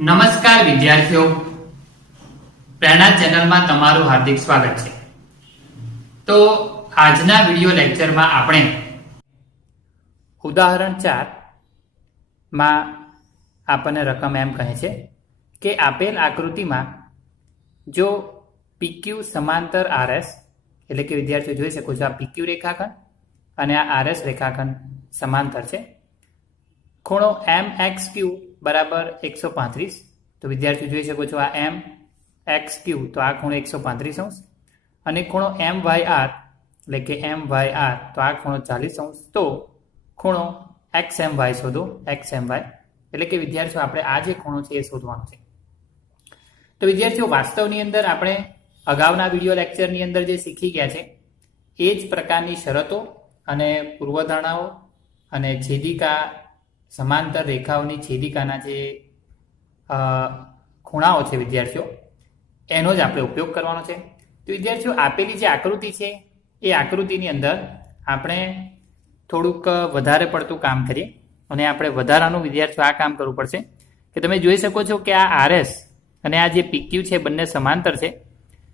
નમસ્કાર વિદ્યાર્થીઓ, પ્રેરણા ચેનલમાં તમારું હાર્દિક સ્વાગત છે. તો આજના વિડિયો લેક્ચરમાં આપણે ઉદાહરણ 4 માં આપણને રકમ એમ કહે છે કે આપેલ આકૃતિમાં જો PQ સમાંતર RS, એટલે કે વિદ્યાર્થીઓ જોઈ શકો છો આ PQ રેખાખંડ અને આ RS રેખાખંડ સમાંતર છે. ખૂણો MXQ બરાબર 135. તો વિદ્યાર્થીઓ જોઈ શકો છો આ MXQ, તો આ ખૂણો 135 અંશ, અને ખૂણો MYR એટલે કે MYR, તો આ ખૂણો 40 અંશ. તો ખૂણો XMY શોધો, XMY એટલે કે વિદ્યાર્થીઓ આપણે આ જે ખૂણો છે એ શોધવાનો છે. તો વિદ્યાર્થીઓ વાસ્તવની અંદર આપણે અગાઉના વિડીયો લેક્ચરની અંદર જે શીખી ગયા છે એ જ પ્રકારની શરતો અને પૂર્વધારણાઓ અને છેદિકા સમાંતર રેખાઓની છેદિકાના જે ખૂણાઓ છે વિદ્યાર્થીઓ એનો જ આપણે ઉપયોગ કરવાનો છે. તો વિદ્યાર્થીઓ આપેલી જે આકૃતિ છે એ આકૃતિની અંદર આપણે થોડુંક વધારે પડતું કામ કરીએ અને આપણે વધારાનું વિદ્યાર્થીઓ આ કામ કરવું પડશે કે તમે જોઈ શકો છો કે આ RS અને આ જે PQ છે બંને સમાંતર છે.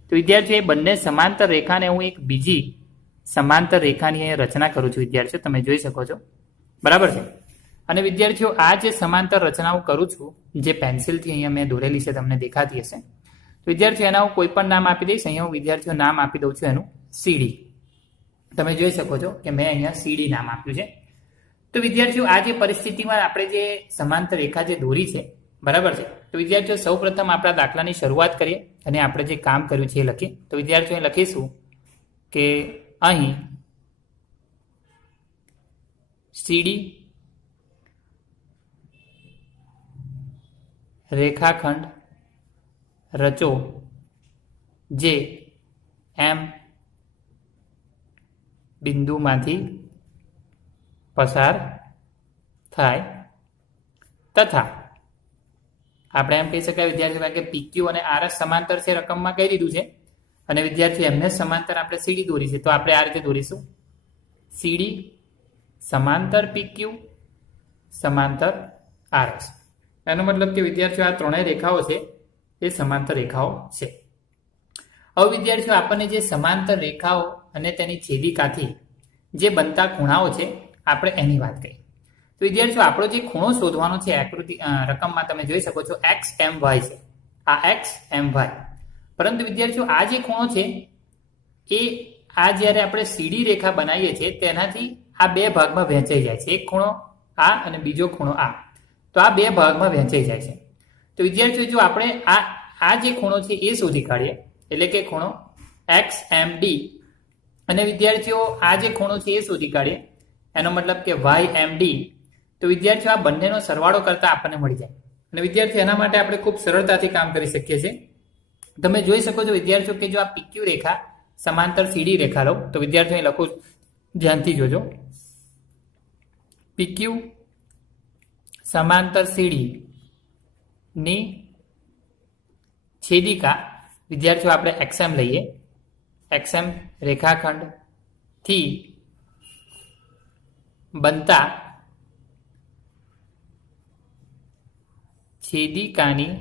તો વિદ્યાર્થીઓ એ બંને સમાંતર રેખાને હું એક બીજી સમાંતર રેખાની રચના કરું છું. વિદ્યાર્થીઓ તમે જોઈ શકો છો, બરાબર છે. અને વિદ્યાર્થીઓ આ જે સમાંતર રચનાઓ કરું છું જે પેન્સિલથી અહીંયા મેં દોરેલી છે તમને દેખાતી હશે. તો વિદ્યાર્થીઓ એના હું કોઈ પણ નામ આપી દઈશ. અહીંયા હું વિદ્યાર્થીઓ નામ આપી દઉં છું એનું CD. તમે જોઈ શકો છો કે મેં અહીંયા CD નામ આપ્યું છે. તો વિદ્યાર્થીઓ આ જે પરિસ્થિતિમાં આપણે જે સમાંતર રેખા જે દોરી છે, બરાબર છે. તો વિદ્યાર્થીઓ સૌ પ્રથમ આપણા દાખલાની શરૂઆત કરીએ અને આપણે જે કામ કર્યું છે એ લખીએ. તો વિદ્યાર્થીઓ લખીશું કે અહીં CD રેખાખંડ રચો જે M બિંદુમાંથી પસાર થાય તથા આપણે એમ કહી શકાય વિદ્યાર્થીઓ કે PQ અને RS સમાંતર છે, રકમમાં કહી દીધું છે. અને વિદ્યાર્થીઓ એમને સમાંતર આપણે CD દોરી છે. તો આપણે આ રીતે દોરીશું CD સમાંતર PQ સમાંતર RS. એનો મતલબ કે વિદ્યાર્થીઓ આ ત્રણેય રેખાઓ છે એ સમાંતર રેખાઓ છે. હવે વિદ્યાર્થીઓ આપણને જે સમાંતર રેખાઓ અને તેની છેદિકાથી જે બનતા ખૂણાઓ છે આપણે એની વાત કરીએ. તો વિદ્યાર્થીઓ આપણો જે ખૂણો શોધવાનો છે આકૃતિ રકમમાં તમે જોઈ શકો છો XMY છે, આ XMY. પરંતુ વિદ્યાર્થીઓ આ જે ખૂણો છે એ આ જ્યારે આપણે CD રેખા બનાવીએ છીએ તેનાથી આ બે ભાગમાં વહેંચાઈ જાય છે. એક ખૂણો આ અને બીજો ખૂણો આ. તો આ બે ભાગમાં વહેંચાઈ જાય છે. તો વિદ્યાર્થીઓ જો આપણે આ જે ખૂણો છે એ શોધી કાઢીએ એટલે કે ખૂણો XMD, અને વિદ્યાર્થીઓ આ જે ખૂણો છે એ શોધી કાઢીએ એનો મતલબ કે YMD. તો વિદ્યાર્થીઓ આ બંનેનો સરવાળો કરતા આપણને મળી જાય. અને વિદ્યાર્થીઓ એના માટે આપણે ખૂબ સરળતાથી કામ કરી શકીએ છીએ. તમે જોઈ શકો છો વિદ્યાર્થીઓ કે જો આ PQ રેખા સમાંતર CD રેખા લો તો વિદ્યાર્થીઓ લખું ધ્યાનથી જોજો. PQ સમાંતર CD ની છેદિકા વિદ્યાર્થીઓ આપણે XM લઈએ. XM રેખાખંડ થી બનતા છેદિકાની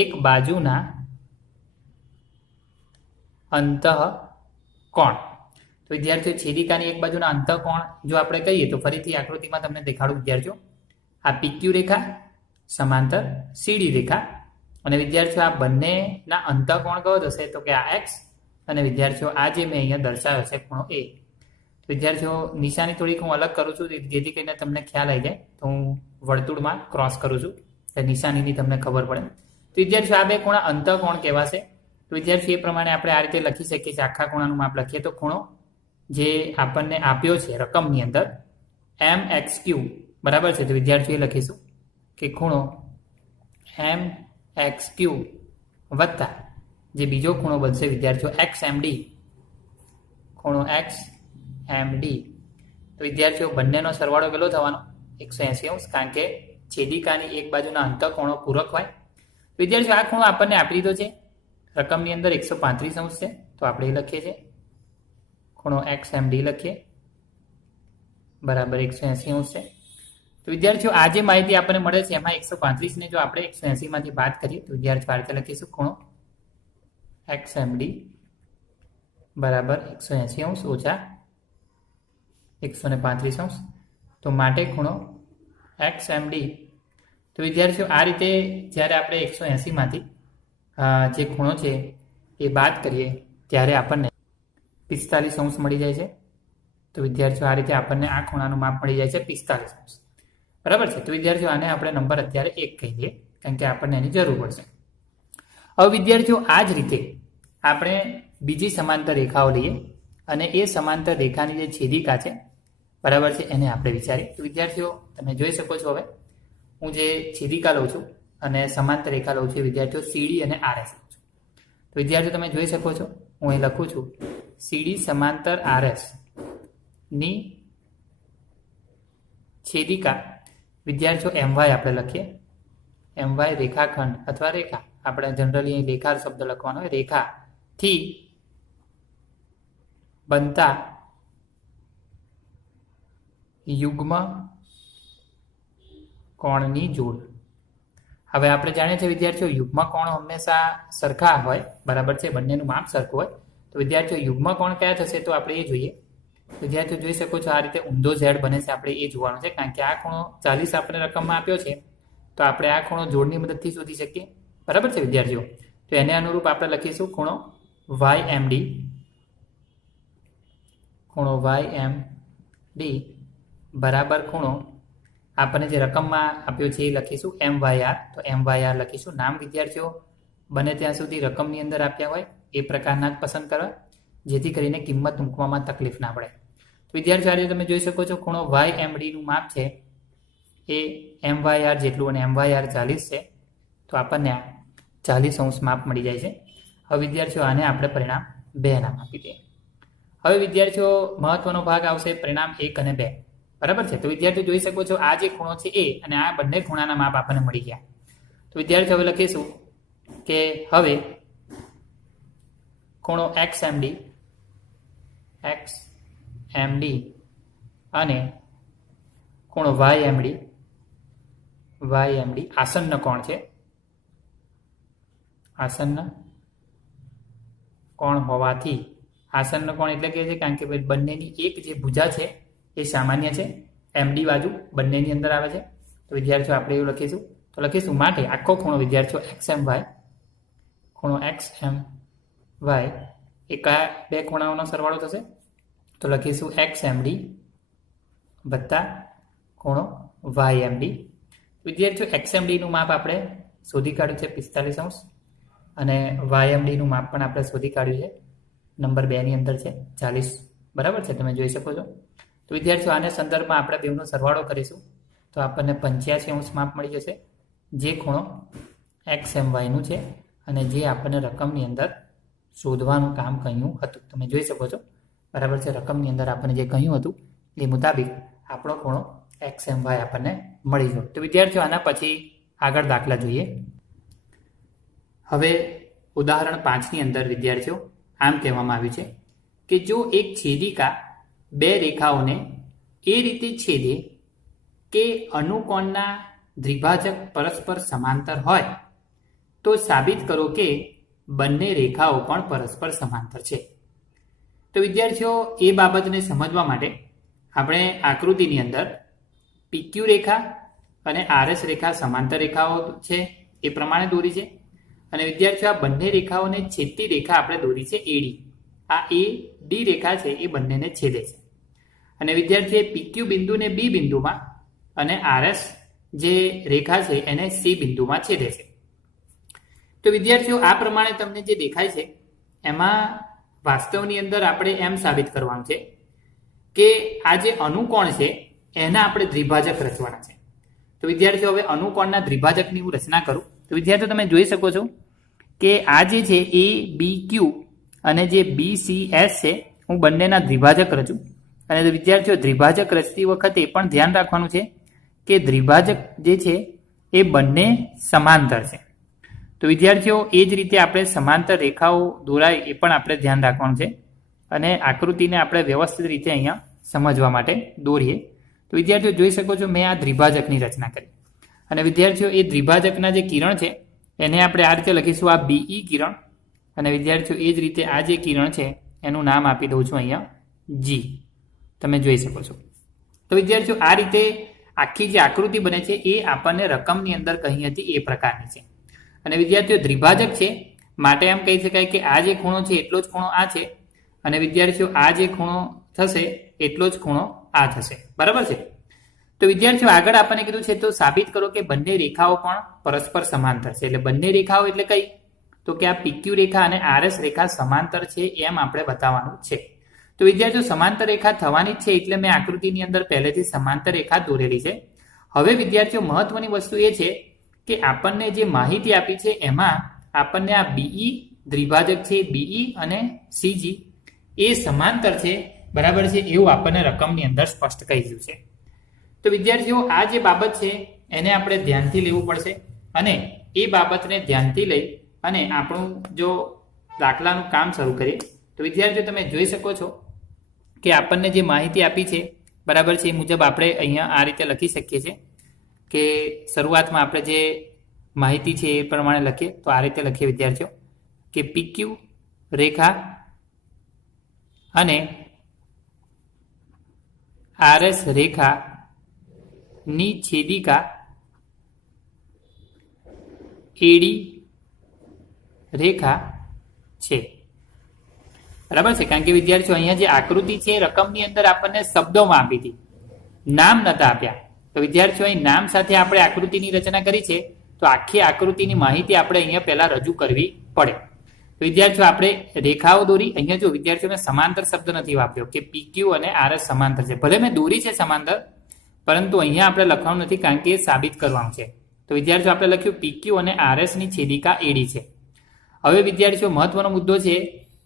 એક બાજુના અંતઃકોણ. તો વિદ્યાર્થીઓ છેદિકાની એક બાજુના અંતઃકોણ જો આપણે કહીએ તો ફરીથી આકૃતિમાં તમને દેખાડું વિદ્યાર્થીઓ, આ PQ રેખા સમાંતર CD રેખા, અને વિદ્યાર્થીઓ આ બંનેના અંતઃકોણ કયો થશે તો કે આ X, અને વિદ્યાર્થીઓ આ જે મેં અહીંયા દર્શાવ્યો છે ખૂણો A. વિદ્યાર્થીઓ નિશાની થોડીક હું અલગ કરું છું જેથી કરીને તમને ખ્યાલ આવી જાય. તો હું વર્તુળમાં ક્રોસ કરું છું એટલે નિશાનીની તમને ખબર પડે. તો વિદ્યાર્થીઓ આ બે ખૂણા અંતઃકોણ કહેવાશે. તો વિદ્યાર્થીઓ એ પ્રમાણે આપણે આ રીતે લખી શકીએ છીએ. આખા ખૂણાનું માપ લખીએ તો ખૂણો જે આપણને આપ્યો છે રકમની અંદર MXQ, બરાબર છે. તો વિદ્યાર્થીઓ લખીશું કે ખૂણો MXQ વત્તા જે બીજો ખૂણો બનશે વિદ્યાર્થીઓ XMD, ખૂણો XMD. તો વિદ્યાર્થીઓ બંનેનો સરવાળો કેટલો થવાનો 180 અંશ, કારણ કે છેદિકાની એક બાજુના અંતઃકોણો પૂરક હોય. વિદ્યાર્થીઓ આ ખૂણો આપણને આપી દીધો છે રકમની અંદર 135 અંશ છે. તો આપણે એ લખીએ છીએ ખૂણો XMD લખીએ બરાબર 180 અંશ છે. તો વિદ્યાર્થીઓ આ જે માહિતી આપણને મળે છે એમાં 135 ને જો આપણે 180 માંથી બાદ કરીએ તો વિદ્યાર્થીઓ આ રીતે લખીશું ખૂણો XMD બરાબર 180 અંશ ઓછા 135 અંશ. તો માટે ખૂણો XMD. તો વિદ્યાર્થીઓ આ રીતે જ્યારે આપણે 180 માંથી જે ખૂણો છે એ બાદ કરીએ ત્યારે આપણને 45 અંશ મળી જાય છે. તો વિદ્યાર્થીઓ આ રીતે આપણને આ ખૂણાનું માપ મળી જાય છે 45 અંશ. બરાબર છે. તો વિદ્યાર્થીઓ આને આપણે નંબર અત્યારે 1 કહી દઈએ કારણ કે આપણને એની જરૂર પડશે. હવે વિદ્યાર્થીઓ આ જ રીતે આપણે બીજી સમાંતર રેખાઓ લઈએ અને એ સમાંતર રેખાની જે છેદિકા છે બરાબર છે એને આપણે વિચારીએ. તો વિદ્યાર્થીઓ તમે જોઈ શકો છો હવે હું જે છેદિકા લઉં છું અને સમાંતર રેખા લઉં છું વિદ્યાર્થીઓ CD અને RS લઉં છું. તો વિદ્યાર્થીઓ તમે જોઈ શકો છો હું અહીં લખું છું CD સમાંતર RS ની છેદિકા વિદ્યાર્થીઓ MY આપણે લખીએ. MY રેખાખંડ અથવા રેખા આપણે જનરલી અહીં રેખા શબ્દ લખવાનો હોય રેખાથી બનતા યુગ્મ કોણની જોડ. હવે આપણે જાણીએ છીએ વિદ્યાર્થીઓ યુગ્મ કોણ હંમેશા સરખા હોય બરાબર છે બંનેનું માપ સરખું હોય. તો વિદ્યાર્થીઓ યુગ્મ કોણ કયા થશે તો આપણે એ જોઈએ. વિદ્યાર્થીઓ જોઈ શકો છો આ રીતે ઊંધો ઝેડ બને છે આપણે એ જોવાનું છે કારણ કે આ ખૂણો 40 આપણે રકમમાં આપ્યો છે તો આપણે આ ખૂણો જોડની મદદથી શોધી શકીએ બરાબર છે વિદ્યાર્થીઓ. તો એને અનુરૂપ આપણે લખીશું ખૂણો YMD બરાબર ખૂણો આપણને જે રકમમાં આપ્યો છે એ લખીશું MYR. તો MYR લખીશું. નામ વિદ્યાર્થીઓ બને ત્યાં સુધી રકમની અંદર આપ્યા હોય એ પ્રકારના જ પસંદ કરવા જેથી કરીને કિંમત મૂકવામાં તકલીફ ના પડે. વિદ્યાર્થીઓ આજે તમે જોઈ શકો છો ખૂણો YMD નું માપ છે એ MYR જેટલું અને MYR 40 છે. તો આપણને 40 અંશ માપ મળી જાય છે. હવે વિદ્યાર્થીઓ આને આપણે પરિણામ 2 નામ આપી દઈએ. હવે વિદ્યાર્થીઓ મહત્વનો ભાગ આવશે પરિણામ 1 અને 2 બરાબર છે. તો વિદ્યાર્થીઓ જોઈ શકો છો આ જે ખૂણો છે એ અને આ બંને ખૂણાના માપ આપણને મળી ગયા. તો વિદ્યાર્થીઓ હવે લખીશું કે હવે ખૂણો XMD અને ખૂણો YMD આસન્ન કોણ છે. આસન્ન કોણ હોવાથી આસન્ન કોણ એટલે કે છે કારણ કે બંનેની એક જે ભુજા છે એ સામાન્ય છે MD બાજુ બંનેની અંદર આવે છે. તો વિદ્યાર્થીઓ આપણે એવું લખીશું. તો લખીશું માટે આખો ખૂણો વિદ્યાર્થીઓ XMY એ કયા બે ખૂણાઓનો સરવાળો થશે તો લખીશું XMD વત્તા ખૂણો YMD. વિદ્યાર્થીઓ XMD નું માપ આપણે શોધી કાઢ્યું છે 45 અંશ અને YMD નું માપ પણ આપણે શોધી કાઢ્યું છે નંબર 2 ની અંદર છે 40 બરાબર છે તમે જોઈ શકો છો. તો વિદ્યાર્થીઓ આને સંદર્ભમાં આપણે બેવનો સરવાળો કરીશું તો આપણને 85 અંશ માપ મળી જશે જે ખૂણો XMY નું છે અને જે આપણને રકમની અંદર શોધવાનું કામ કહ્યું હતું તમે જોઈ શકો છો બરાબર છે. રકમની અંદર આપણને જે કહ્યું હતું એ મુતાબિક આપણો ખૂણો XMY આપણને મળી ગયો. તો વિદ્યાર્થીઓ આના પછી આગળ દાખલા જોઈએ. હવે ઉદાહરણ 5 ની અંદર વિદ્યાર્થીઓ આમ કહેવામાં આવ્યું છે કે જો એક છેદિકા બે રેખાઓને એ રીતે છેદે કે અનુકોણના દ્વિભાજક પરસ્પર સમાંતર હોય તો સાબિત કરો કે બંને રેખાઓ પણ પરસ્પર સમાંતર છે. તો વિદ્યાર્થીઓ એ બાબતને સમજવા માટે આપણે આકૃતિની અંદર PQ રેખા અને RS રેખા સમાંતર રેખાઓ છે એ પ્રમાણે દોરી છે અને વિદ્યાર્થીઓ આ બંને રેખાઓને છેદતી રેખા આપણે દોરી છે AD. આ AD રેખા છે એ બંનેને છેદે છે અને વિદ્યાર્થીએ PQ બિંદુને B બિંદુમાં અને RS જે રેખા છે એને C બિંદુમાં છેદે છે. તો વિદ્યાર્થીઓ આ પ્રમાણે તમને જે દેખાય છે એમાં વાસ્તવની અંદર આપણે એમ સાબિત કરવાનું છે કે આ જે અનુકોણ છે એના આપણે દ્વિભાજક રચવાના છે. તો વિદ્યાર્થીઓ હવે અનુકોણના દ્વિભાજકની હું રચના કરું. તો વિદ્યાર્થીઓ તમે જોઈ શકો છો કે આ જે છે ABQ અને જે BCS છે હું બંનેના દ્વિભાજક રચું અને વિદ્યાર્થીઓ દ્વિભાજક રચતી વખતે એ પણ ધ્યાન રાખવાનું છે કે દ્વિભાજક જે છે એ બંને સમાંતર છે. તો વિદ્યાર્થીઓ એ જ રીતે આપણે સમાંતર રેખાઓ દોરાય એ પણ આપણે ધ્યાન રાખવાનું છે અને આકૃતિને આપણે વ્યવસ્થિત રીતે અહીંયા સમજવા માટે દોરીએ. તો તો વિદ્યાર્થીઓ જોઈ શકો છો મેં આ દ્વિભાજકની રચના કરી અને વિદ્યાર્થીઓ એ દ્વિભાજકના જે કિરણ છે એને આપણે આ રીતે લખીશું આ બીઈ કિરણ અને વિદ્યાર્થીઓ એ જ રીતે આ જે કિરણ છે એનું નામ આપી દઉં છું અહીંયા જી. તમે જોઈ શકો છો. તો વિદ્યાર્થીઓ આ રીતે આખી જે આકૃતિ બને છે એ આપણને રકમની અંદર કહી હતી એ પ્રકારની છે. અને વિદ્યાર્થીઓ દ્વિભાજક છે માટે એમ કહી શકાય કે આ જે ખૂણો છે એટલો જ ખૂણો આ છે અને વિદ્યાર્થીઓ આ જે ખૂણો થશે એટલો જ ખૂણો આ થશે. બરાબર છે. તો વિદ્યાર્થીઓ આગળ આપણને કીધું છે તો સાબિત કરો કે બંને રેખાઓ પણ પરસ્પર સમાંતર છે. એટલે બંને રેખાઓ એટલે કઈ? તો કે આ પીક્યુ રેખા અને આરએસ રેખા સમાંતર છે એમ આપણે બતાવવાનું છે. તો વિદ્યાર્થીઓ સમાંતર રેખા થવાની જ છે એટલે મેં આકૃતિની અંદર પહેલેથી સમાંતર રેખા દોરેલી છે. હવે વિદ્યાર્થીઓ મહત્વની વસ્તુ એ છે કે આપણને જે માહિતી આપી છે એમાં આપણને આ બીઈ દ્વિભાજક છે બીઈ અને સીજી એ સમાંતર છે. બરાબર છે એવું આપણને રકમની અંદર સ્પષ્ટ કહી દીધું છે. તો વિદ્યાર્થીઓ આ જે બાબત છે એને આપણે ધ્યાનથી લેવું પડશે અને એ બાબતને ધ્યાનથી લઈ અને આપણું જો દાખલાનું કામ શરૂ કરીએ તો વિદ્યાર્થીઓ તમે જોઈ શકો છો કે આપણને જે માહિતી આપી છે બરાબર છે એ મુજબ આપણે અહીંયા આ રીતે લખી શકીએ છીએ કે શરૂઆતમાં આપણે જે માહિતી છે એ પ્રમાણે લખીએ તો આ રીતે લખીએ વિદ્યાર્થીઓ કે પીક્યુ રેખા અને આરએસ રેખા ની છેદિકા એડી રેખા છે. બરાબર છે. કારણ કે વિદ્યાર્થીઓ અહીંયા જે આકૃતિ છે રકમની અંદર આપણને શબ્દોમાં આપી હતી, નામ નતા આપ્યા. તો વિદ્યાર્થીઓ અહીં નામ સાથે આપણે આકૃતિની રચના કરી છે તો આખી આકૃતિની માહિતી આપણે અહીંયા પહેલા રજૂ કરવી પડે. તો વિદ્યાર્થીઓ આપણે રેખાઓ દોરી. અહીંયા જો વિદ્યાર્થીઓને સમાંતર શબ્દ નથી વાપર્યો કે પીક્યુ અને આરએસ સમાંતર છે. ભલે મેં દોરી છે સમાંતર પરંતુ અહીંયા આપણે લખવાનું નથી કારણ કે એ સાબિત કરવાનું છે. તો વિદ્યાર્થીઓ આપણે લખ્યું પીક્યુ અને આરએસ ની છેદિકા એડી છે. હવે વિદ્યાર્થીઓ મહત્વનો મુદ્દો છે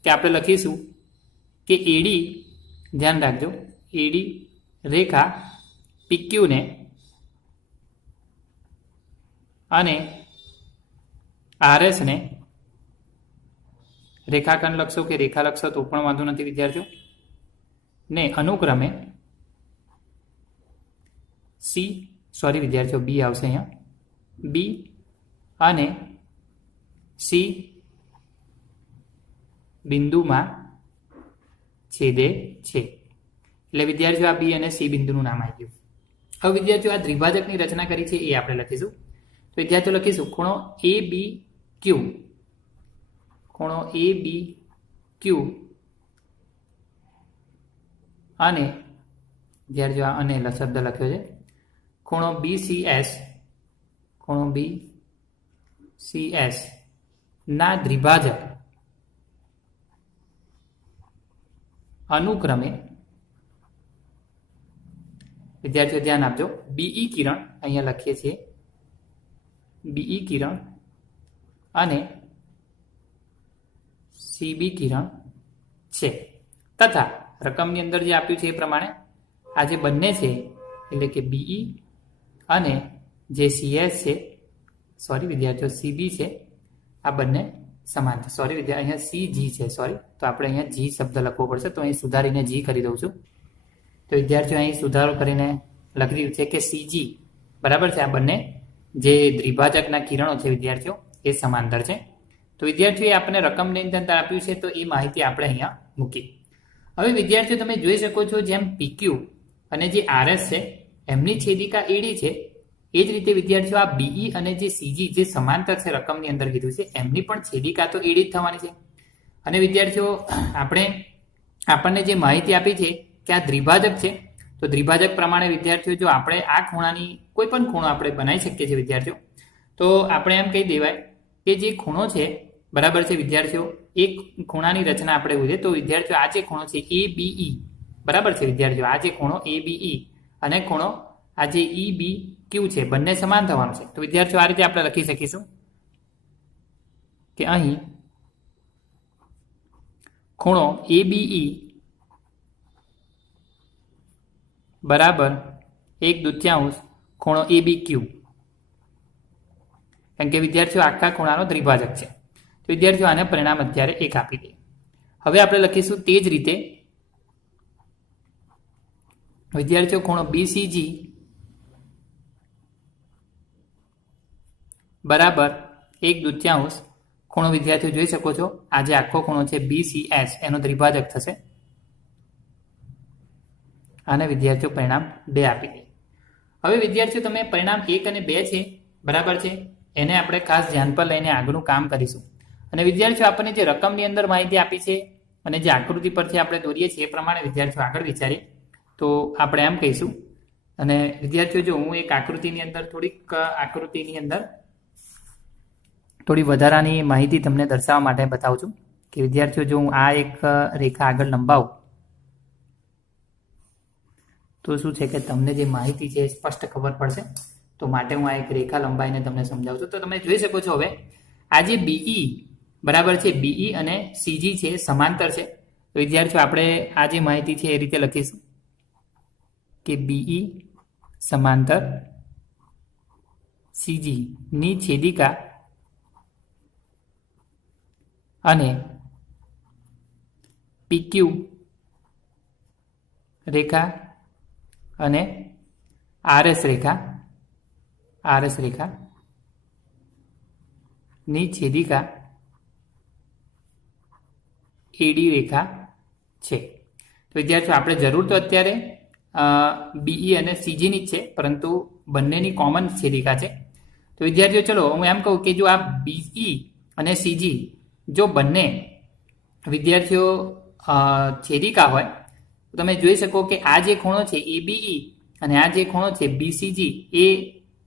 કે આપણે લખીશું કે એડી, ધ્યાન રાખજો, એડી રેખા પીક્યુને અને આરએસ ને રેખાખંડ લખશો કે રેખા લખશો તો પણ વાંધો નથી વિદ્યાર્થીઓ ને અનુક્રમે વિદ્યાર્થીઓ બી આવશે અહીંયા, બી અને સી બિંદુમાં છેદે છે. એટલે વિદ્યાર્થીઓ આ બી અને સી બિંદુનું નામ આવી ગયું. હવે વિદ્યાર્થીઓ આ દ્વિભાજકની રચના કરી છે એ આપણે લખીશું. તો વિદ્યાર્થીઓ લખીશું ખૂણો એ બી ક્યુ, ખૂણો એ બી ક્યુ અને વિદ્યાર્થીઓ આ અને શબ્દ લખ્યો છે ખૂણો BCS, ખૂણો BCS ના દ્વિભાજક અનુક્રમે વિદ્યાર્થીઓ ધ્યાન આપજો બીઈ કિરણ અહીંયા લખીએ છીએ બીઈ કિરણ અને સીબી કિરણ છે તથા રકમની અંદર જે આપ્યું છે એ પ્રમાણે આ જે બંને છે એટલે કે બીઈ અને જે સીએસ છે વિદ્યાર્થીઓ સીબી છે આ બંને સમાન છે. અહીંયા સીજી છે તો આપણે અહીંયા જી શબ્દ લખવો પડશે તો અહીં સુધારીને જી કરી દઉં છું. તો વિદ્યાર્થીઓ અહીં સુધારો કરીને લખી દીધું છે કે સીજી બરાબર છે. આ બંને જે દ્વિભાજકના કિરણો છે વિદ્યાર્થીઓ એ સમાંતર છે. તો વિદ્યાર્થીઓએ આપણને રકમની અંદર આપ્યું છે તો એ માહિતી આપણે અહીંયા મૂકી. હવે વિદ્યાર્થીઓ તમે જોઈ શકો છો જેમ પીક્યુ અને જે આરએસ છે એમની છેદિકા એડી છે એ જ રીતે વિદ્યાર્થીઓ આ બીઈ અને જે સીજી જે સમાંતર છે રકમની અંદર કીધું છે એમની પણ છેદિકા તો એડી જ થવાની છે. અને વિદ્યાર્થીઓ આપણને જે માહિતી આપી છે કે આ દ્વિભાજક છે તો દ્વિભાજક પ્રમાણે વિદ્યાર્થીઓ જો આપણે આ ખૂણાની કોઈ પણ ખૂણો આપણે બનાવી શકીએ છીએ વિદ્યાર્થીઓ તો આપણે એમ કહી દેવાય કે જે ખૂણો છે બરાબર છે વિદ્યાર્થીઓ એક ખૂણાની રચના આપણે જોઈએ તો વિદ્યાર્થીઓ આ જે ખૂણો છે એ બીઈ બરાબર છે વિદ્યાર્થીઓ આ જે ખૂણો એ બીઈ અને ખૂણો આ જે ઈ બી ક્યુ છે બંને સમાન થવાનું છે. તો વિદ્યાર્થીઓ આ રીતે આપણે લખી શકીશું કે અહીં ખૂણો એ બીઈ બરાબર 1/2 ખૂણો એ બી ક્યુ કારણ કે વિદ્યાર્થીઓ આખા ખૂણાનો દ્વિભાજક છે. તો વિદ્યાર્થીઓ આને પરિણામ અત્યારે 1 આપી દે. હવે આપણે લખીશું તે જ રીતે વિદ્યાર્થીઓ ખૂણો BCG બરાબર 1/2 ખૂણો વિદ્યાર્થીઓ જોઈ શકો છો આ જે આખો ખૂણો છે BCS એનો દ્વિભાજક થશે. આને વિદ્યાર્થીઓ પરિણામ 2 આપી દે. હવે વિદ્યાર્થીઓ તમે પરિણામ 1 અને 2 છે બરાબર છે એને આપણે ખાસ ધ્યાન પર લઈને આગળનું કામ કરીશું. અને વિદ્યાર્થીઓ આપણને જે રકમની અંદર માહિતી આપી છે અને જે આકૃતિ પરથી આપણે દોરીએ છીએ એ પ્રમાણે વિદ્યાર્થીઓ આગળ વિચારીએ તો આપણે એમ કહીશું. અને વિદ્યાર્થીઓ જો હું એક આકૃતિની અંદર થોડી વધારાની માહિતી તમને દર્શાવવા માટે બતાવું છું કે વિદ્યાર્થીઓ જો હું આ એક રેખા આગળ લંબાવું તો શું છે કે તમને જે માહિતી છે એ સ્પષ્ટ ખબર પડશે. તો માટે હું આ એક રેખા લંબાઈને તમને સમજાવું છું. તો તમે જોઈ શકો છો હવે આ જે BE બરાબર છે BE અને CG છે સમાંતર છે. તો વિદ્યાર્થીઓ આપણે આ જે માહિતી છે એ રીતે લખીશું કે BE સમાંતર CG ની છેદિકા અને PQ રેખા અને RS રેખા ની છેદિકા AD રેખા છે. તો વિદ્યાર્થીઓ આપણે જરૂર તો અત્યારે BE અને CG ની જ છે પરંતુ બંનેની કોમન છેદિકા છે. તો વિદ્યાર્થીઓ ચલો હું એમ કહું કે જો આ BE અને CG જો બંને વિદ્યાર્થીઓ છેદિકા હોય તો તમે જોઈ શકો કે આ જે ખૂણો છે ABE અને આ જે ખૂણો છે BCG એ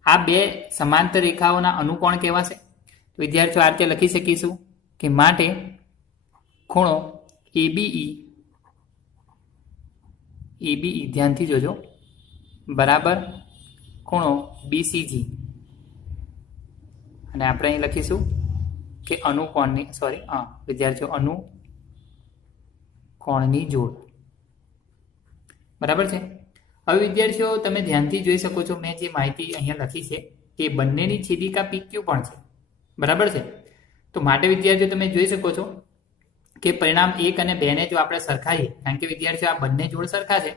આ બે સમાંતર રેખાઓના અનુકોણ કહેવાશે. તો વિદ્યાર્થીઓ આ રીતે લખી શકીશું કે માટે ખૂણો ABE ધ્યાનથી જોજો બરાબર ખૂણો BCG અને આપણે અહીં લખીશું કે વિદ્યાર્થીઓ અનુકોણની જોડ બરાબર છે. હવે વિદ્યાર્થીઓ તમે ધ્યાનથી જોઈ શકો છો મેં જે માહિતી અહીંયા લખી છે કે બંનેની છેદિકા PQ પણ છે બરાબર છે. તો માટે વિદ્યાર્થીઓ તમે જોઈ શકો છો કે પરિણામ 1 અને 2 ને જો આપણે સરખાઈએ કારણ કે વિદ્યાર્થીઓ આ બંને જોડ સરખા છે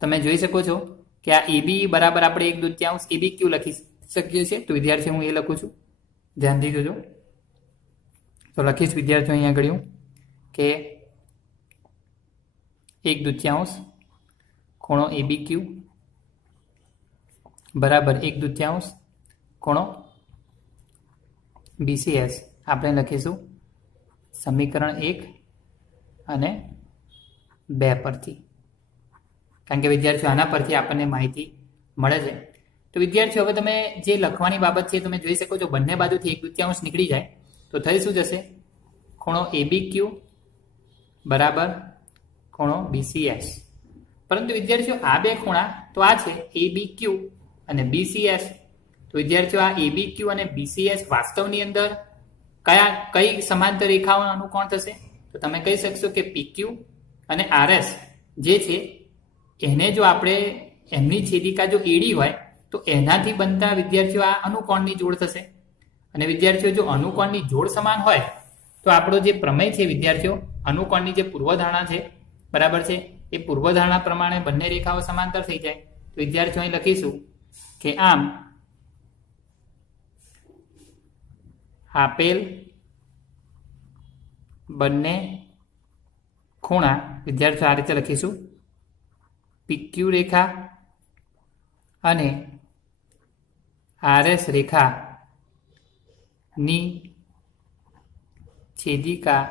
તમે જોઈ શકો છો કે આ ABE બરાબર આપણે 1/2 ABQ લખી શકીએ છીએ. તો વિદ્યાર્થીઓ હું એ લખું છું ધ્યાનથી જોજો. તો લખીશ વિદ્યાર્થીઓ અહીંયા આગળ કે 1/2 ખૂણો ABQ બરાબર 1/2 ખૂણો BCS આપણે લખીશું સમીકરણ 1 અને 2 પરથી કારણ કે વિદ્યાર્થીઓ આના પરથી આપણને માહિતી મળે છે. તો વિદ્યાર્થીઓ હવે તમે જે લખવાની બાબત છે તમે જોઈ શકો છો બંને બાજુથી 1/2 નીકળી જાય તો થઈ શું જશે ખૂણો ABQ બરાબર ખૂણો BCS. પરંતુ વિદ્યાર્થીઓ આ બે ખૂણા તો આ છે ABQ અને BCS. તો વિદ્યાર્થીઓ આ ABQ અને BCS વાસ્તવની અંદર કઈ સમાંતર રેખાઓનું અનુકોણ થશે તો તમે કહી શકશો કે PQ અને RS જે છે એને જો આપણે એમની છેદિકા જો AD હોય તો એનાથી બનતા વિદ્યાર્થીઓ આ અનુકોણની જોડ થશે. અને વિદ્યાર્થીઓ જો અનુકોણની જોડ સમાન હોય તો આપણો જે પ્રમેય છે વિદ્યાર્થીઓ અનુકોણની જે પૂર્વધારણા છે બરાબર છે એ પૂર્વધારણા પ્રમાણે બંને રેખાઓ સમાંતર થઈ જાય. તો વિદ્યાર્થીઓ અહીં લખીશું કે આમ આપેલ બંને ખૂણા વિદ્યાર્થીઓ આ રીતે લખીશું PQ રેખા અને RS રેખાની છેદિકા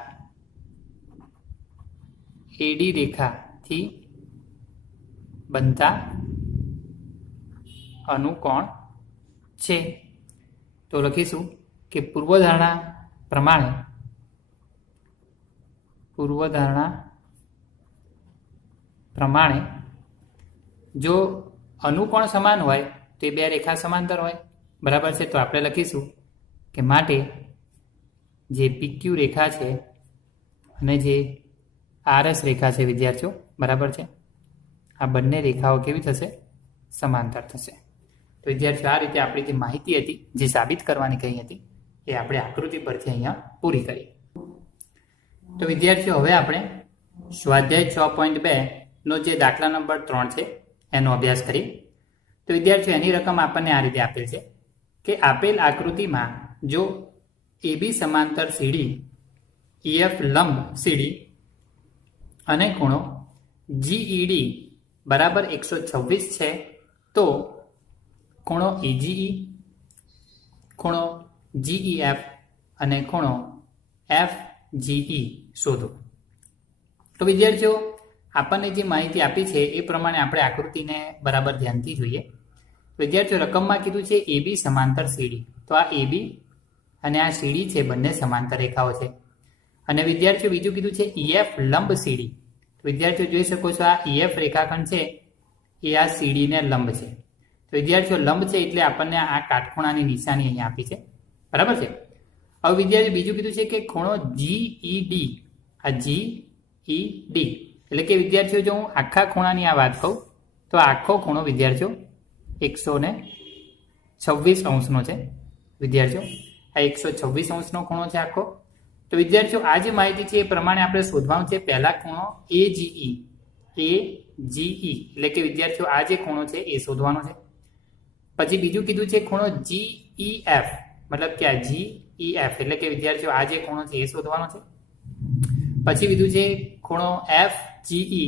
AD રેખાથી બનતા અનુકોણ છે. તો લખીશું કે પૂર્વધારણા પ્રમાણે જો અનુકોણ સમાન હોય તો એ બે રેખા સમાંતર હોય બરાબર છે. તો આપણે લખીશું કે માટે જે PQ રેખા છે અને જે RS રેખા છે વિદ્યાર્થીઓ બરાબર છે આ બંને રેખાઓ કેવી થશે સમાંતર થશે. તો વિદ્યાર્થીઓ આ રીતે આપણી જે માહિતી હતી જે સાબિત કરવાની કહી હતી એ આપણે આકૃતિ પરથી અહીંયા પૂરી કરી. તો વિદ્યાર્થીઓ હવે આપણે સ્વાધ્યાય 6.2 નો જે દાખલા નંબર 3 છે એનો અભ્યાસ કરીએ. તો વિદ્યાર્થીઓ એની રકમ આપણને આ રીતે આપેલ છે કે આપેલ આકૃતિમાં જો એબી સમાંતર સીડી, EF લંબ સીડી અને ખૂણો GED બરાબર 126 છે, તો ખૂણો EGE, ખૂણો GEF અને ખૂણો FGE શોધો. તો વિદ્યાર્થીઓ આપણને જે માહિતી આપી છે એ પ્રમાણે આપણે આકૃતિને બરાબર ધ્યાનથી જોઈએ. વિદ્યાર્થીઓ રકમમાં કીધું છે AB સમાંતર CD, તો આ AB અને આ CD છે બંને સમાંતર રેખાઓ છે. અને વિદ્યાર્થીઓ બીજું કીધું છે EF લંબ CD. વિદ્યાર્થીઓ જોઈ શકો છો આ EF રેખાખંડ છે એ આ CD ને લંબ છે. તો વિદ્યાર્થીઓ લંબ છે એટલે આપણને આ કાટખૂણાની નિશાની અહીંયા આપી છે, બરાબર છે. હવે વિદ્યાર્થીઓ બીજું કીધું છે કે ખૂણો GED, આ GED એટલે કે વિદ્યાર્થીઓ જો હું આખા ખૂણાની આ વાત કહું તો આખો ખૂણો વિદ્યાર્થીઓ 126 અંશનો છે. વિદ્યાર્થીઓ આ 126 અંશનો ખૂણો છે આખો. તો વિદ્યાર્થીઓ આ જે માહિતી છે એ પ્રમાણે આપણે શોધવાનું છે. પહેલા ખૂણો AGE એટલે કે વિદ્યાર્થીઓ આ જે ખૂણો છે એ શોધવાનો છે. પછી બીજું કીધું છે ખૂણો GEF, મતલબ કે આ GEF એટલે કે વિદ્યાર્થીઓ આ જે ખૂણો છે એ શોધવાનો છે. પછી કીધું છે ખૂણો FGE,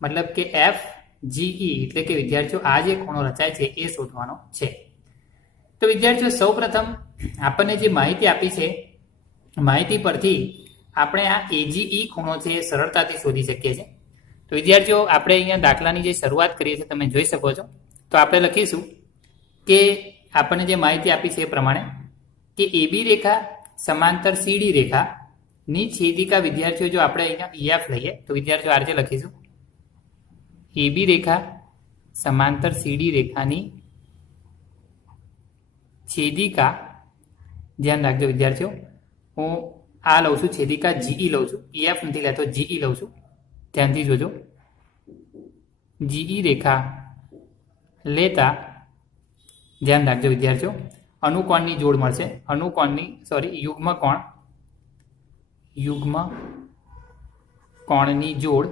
મતલબ કે FGE એટલે કે વિદ્યાર્થીઓ આ જે ખૂણો રચાય છે એ શોધવાનો છે. તો વિદ્યાર્થીઓ સૌપ્રથમ આપણને જે માહિતી આપી છે, માહિતી પરથી આપણે આ AGE ખૂણો છે એ સરળતાથી શોધી શકીએ છીએ. તો વિદ્યાર્થીઓ આપણે અહીંયા દાખલાની જે શરૂઆત કરીએ છીએ તમે જોઈ શકો છો. તો આપણે લખીશું કે આપણને જે માહિતી આપી છે એ પ્રમાણે કે AB રેખા સમાંતર CD રેખા ની છેદિકા વિદ્યાર્થીઓ જો આપણે અહીંયા EF લઈએ તો વિદ્યાર્થીઓ આ રીતે લખીશું AB રેખા સમાંતર CD રેખાની છેદિકા. ધ્યાન રાખજો વિદ્યાર્થીઓ, હું આ લઉં છું છેદિકા GE લઉં છું, EF નથી લેતો, GE લઉં છું. ધ્યાનથી જોજો. GE રેખા લેતા ધ્યાન રાખજો વિદ્યાર્થીઓ, અનુકોણની જોડ મળશે. યુગ્મ કોણની જોડ.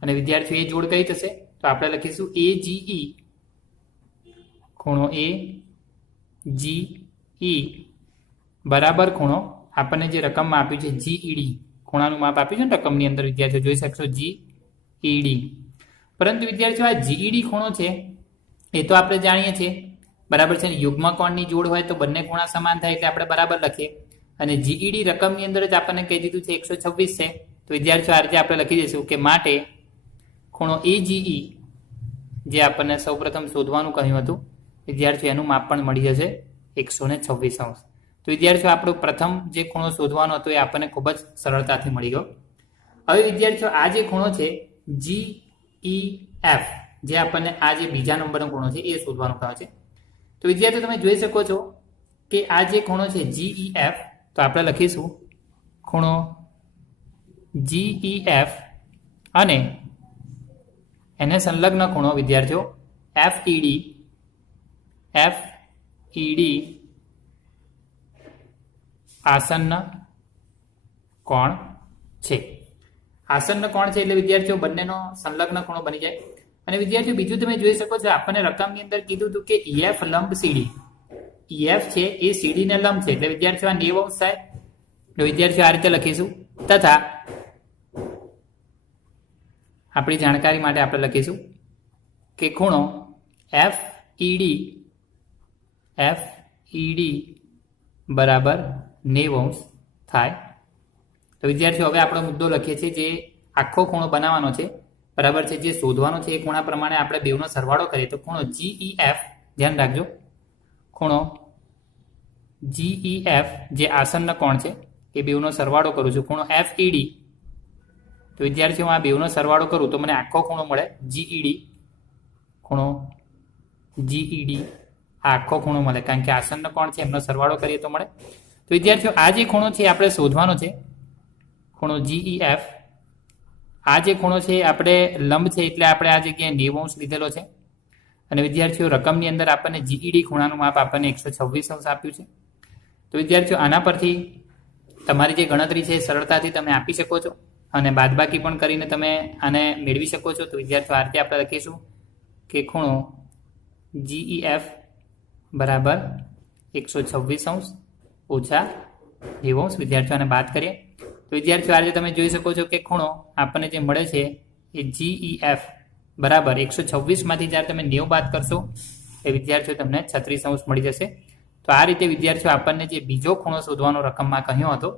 અને વિદ્યાર્થીઓ એ જોડ કઈ થશે તો આપણે લખીશું AGE ખૂણો AGE બરાબર ખૂણો આપણને જે રકમમાં આપ્યું છે GED, ખૂણાનું માપ આપ્યું છે ને રકમની અંદર વિદ્યાર્થીઓ જોઈ શકશો GED. પરંતુ વિદ્યાર્થીઓ આ GED ખૂણો છે એ તો આપણે જાણીએ છીએ, બરાબર છે ને. યુગ્મ કોણની જોડ હોય તો બંને ખૂણા સમાન થાય એટલે આપણે બરાબર લખીએ. અને GED રકમની અંદર જ આપણને કહી દીધું છે 126 છે. તો વિદ્યાર્થીઓ આ રીતે આપણે લખી દઈશું કે માટે ખૂણો AGE જે આપણને સૌપ્રથમ શોધવાનું કહ્યું હતું વિદ્યાર્થીઓ એનું માપ પણ મળી જશે 126 અંશ. તો વિદ્યાર્થીઓ આપણો પ્રથમ જે ખૂણો શોધવાનો હતો એ આપણને ખૂબ જ સરળતાથી મળી ગયો. હવે વિદ્યાર્થીઓ આ જે ખૂણો છે GEF, જે આપણને આ જે બીજા નંબરનો ખૂણો છે એ શોધવાનો કહ્યો છે. તો વિદ્યાર્થીઓ તમે જોઈ શકો છો કે આ જે ખૂણો છે GEF, તો આપણે લખીશું ખૂણો GEF અને એને સંલગ્ન ખૂણો વિદ્યાર્થીઓ FED આસન્ન કોણ છે. આસન્ન કોણ છે એટલે વિદ્યાર્થીઓ બંનેનો સંલગ્ન ખૂણો બની જાય. અને વિદ્યાર્થીઓ બીજું તમે જોઈ શકો છો આપણને રકમની અંદર કીધું હતું કે EF લંબ CD, EF છે એ CD ને લંબ છે એટલે વિદ્યાર્થીઓ આ 90 અંશ થાય. તો વિદ્યાર્થીઓ આ રીતે લખીશું. તથા આપણી જાણકારી માટે આપણે લખીશું કે ખૂણો FED બરાબર 90 અંશ થાય. તો વિદ્યાર્થીઓ હવે આપણો મુદ્દો લખીએ છીએ જે આખો ખૂણો બનાવવાનો છે, બરાબર છે, જે શોધવાનો છે એ ખૂણા પ્રમાણે આપણે બેવનો સરવાળો કરીએ તો ખૂણો GEF, ધ્યાન રાખજો, ખૂણો GEF જે આસન્ન કોણ છે એ બેવનો સરવાળો કરું છું. ખૂણો FED, તો વિદ્યાર્થીઓ આ બેવનો સરવાળો કરું તો મને આખો ખૂણો મળે GED, ખૂણો GED આ આખો ખૂણો મળે કારણ કે આસન્ન કોણ છે એમનો સરવાળો કરીએ તો મળે. તો વિદ્યાર્થીઓ આ જે ખૂણો છે આપણે શોધવાનો છે ખૂણો GEF. આ જે ખૂણો છે આપણે લંબ છે એટલે આપણે આ જગ્યાએ 90 અંશ લીધેલો છે. અને વિદ્યાર્થીઓ રકમની અંદર આપણને GED ખૂણાનું માપ આપણને 126 અંશ આપ્યું છે. તો વિદ્યાર્થીઓ આના પરથી તમારી જે ગણતરી છે સરળતાથી તમે આપી શકો છો અને બાદબાકી પણ કરીને તમે આને મેળવી શકો છો. તો વિદ્યાર્થીઓ આ રીતે આપણે લખીશું કે ખૂણો GEF બરાબર 126 ઓછા 90. વિદ્યાર્થીઓને બાદ કરીએ તો વિદ્યાર્થીઓ આજે તમે જોઈ શકો છો કે ખૂણો આપણને જે મળે છે એ GEF બરાબર 126 માંથી જ્યારે તમે 90 બાદ કરશો એ વિદ્યાર્થીઓ તમને 36 મળી જશે. તો આ રીતે વિદ્યાર્થીઓ આપણને જે બીજો ખૂણો શોધવાનો રકમમાં કહ્યો હતો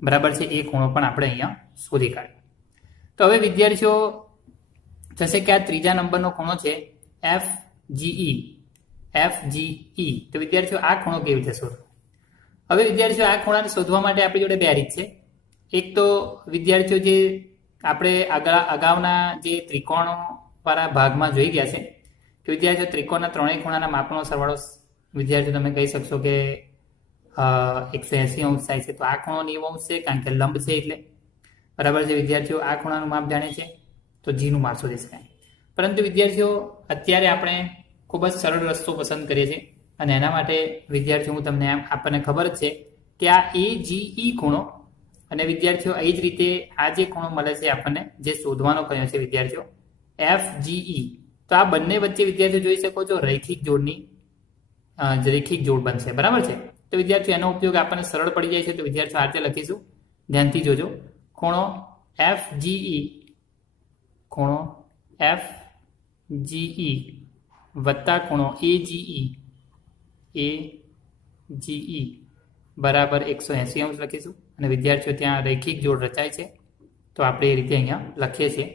બરાબર છે એ ખૂણો પણ આપણે અહીંયા શોધી કાઢ્યો. તો હવે વિદ્યાર્થીઓ થશે કે આ ત્રીજા નંબરનો ખૂણો છે FGE. તો વિદ્યાર્થીઓ આ ખૂણો કેવી રીતે શોધવો? હવે વિદ્યાર્થીઓ આ ખૂણાને શોધવા માટે આપણી જોડે બે રીત છે. એક તો વિદ્યાર્થીઓ જે આપણે અગાઉના જે ત્રિકોણો વાળા ભાગમાં જોઈ ગયા છે કે વિદ્યાર્થીઓ ત્રિકોણના ત્રણેય ખૂણાના માપનો સરવાળો વિદ્યાર્થીઓ તમે કહી શકશો કે 180 થાય છે. તો આ ખૂણો 90 છે કારણ કે લંબ છે એટલે બરાબર છે. વિદ્યાર્થીઓ આ ખૂણાનું માપ જાણે છે તો જીનું માપ શોધી શકાય. પરંતુ વિદ્યાર્થીઓ અત્યારે આપણે ખૂબ જ સરળ રસ્તો પસંદ કરીએ છીએ અને એના માટે વિદ્યાર્થીઓ હું તમને આપણને ખબર જ છે કે આ AGE ખૂણો અને વિદ્યાર્થીઓ એ જ રીતે આ જે ખૂણો મળે છે આપણને જે શોધવાનો કહ્યો છે વિદ્યાર્થીઓ FGE. તો આ બંને વચ્ચે વિદ્યાર્થીઓ જોઈ શકો છો રેખિક જોડ બનશે બરાબર છે. તો વિદ્યાર્થીઓ એનો ઉપયોગ આપણને સરળ પડી જાય છે. તો વિદ્યાર્થીઓ આ રીતે લખીશું, ધ્યાનથી જોજો. ખૂણો FGE વત્તા ખૂણો AGE બરાબર 180 લખીશું અને વિદ્યાર્થીઓ ત્યાં રૈખિક જોડ રચાય છે તો આપણે એ રીતે અહીંયા લખીએ છીએ.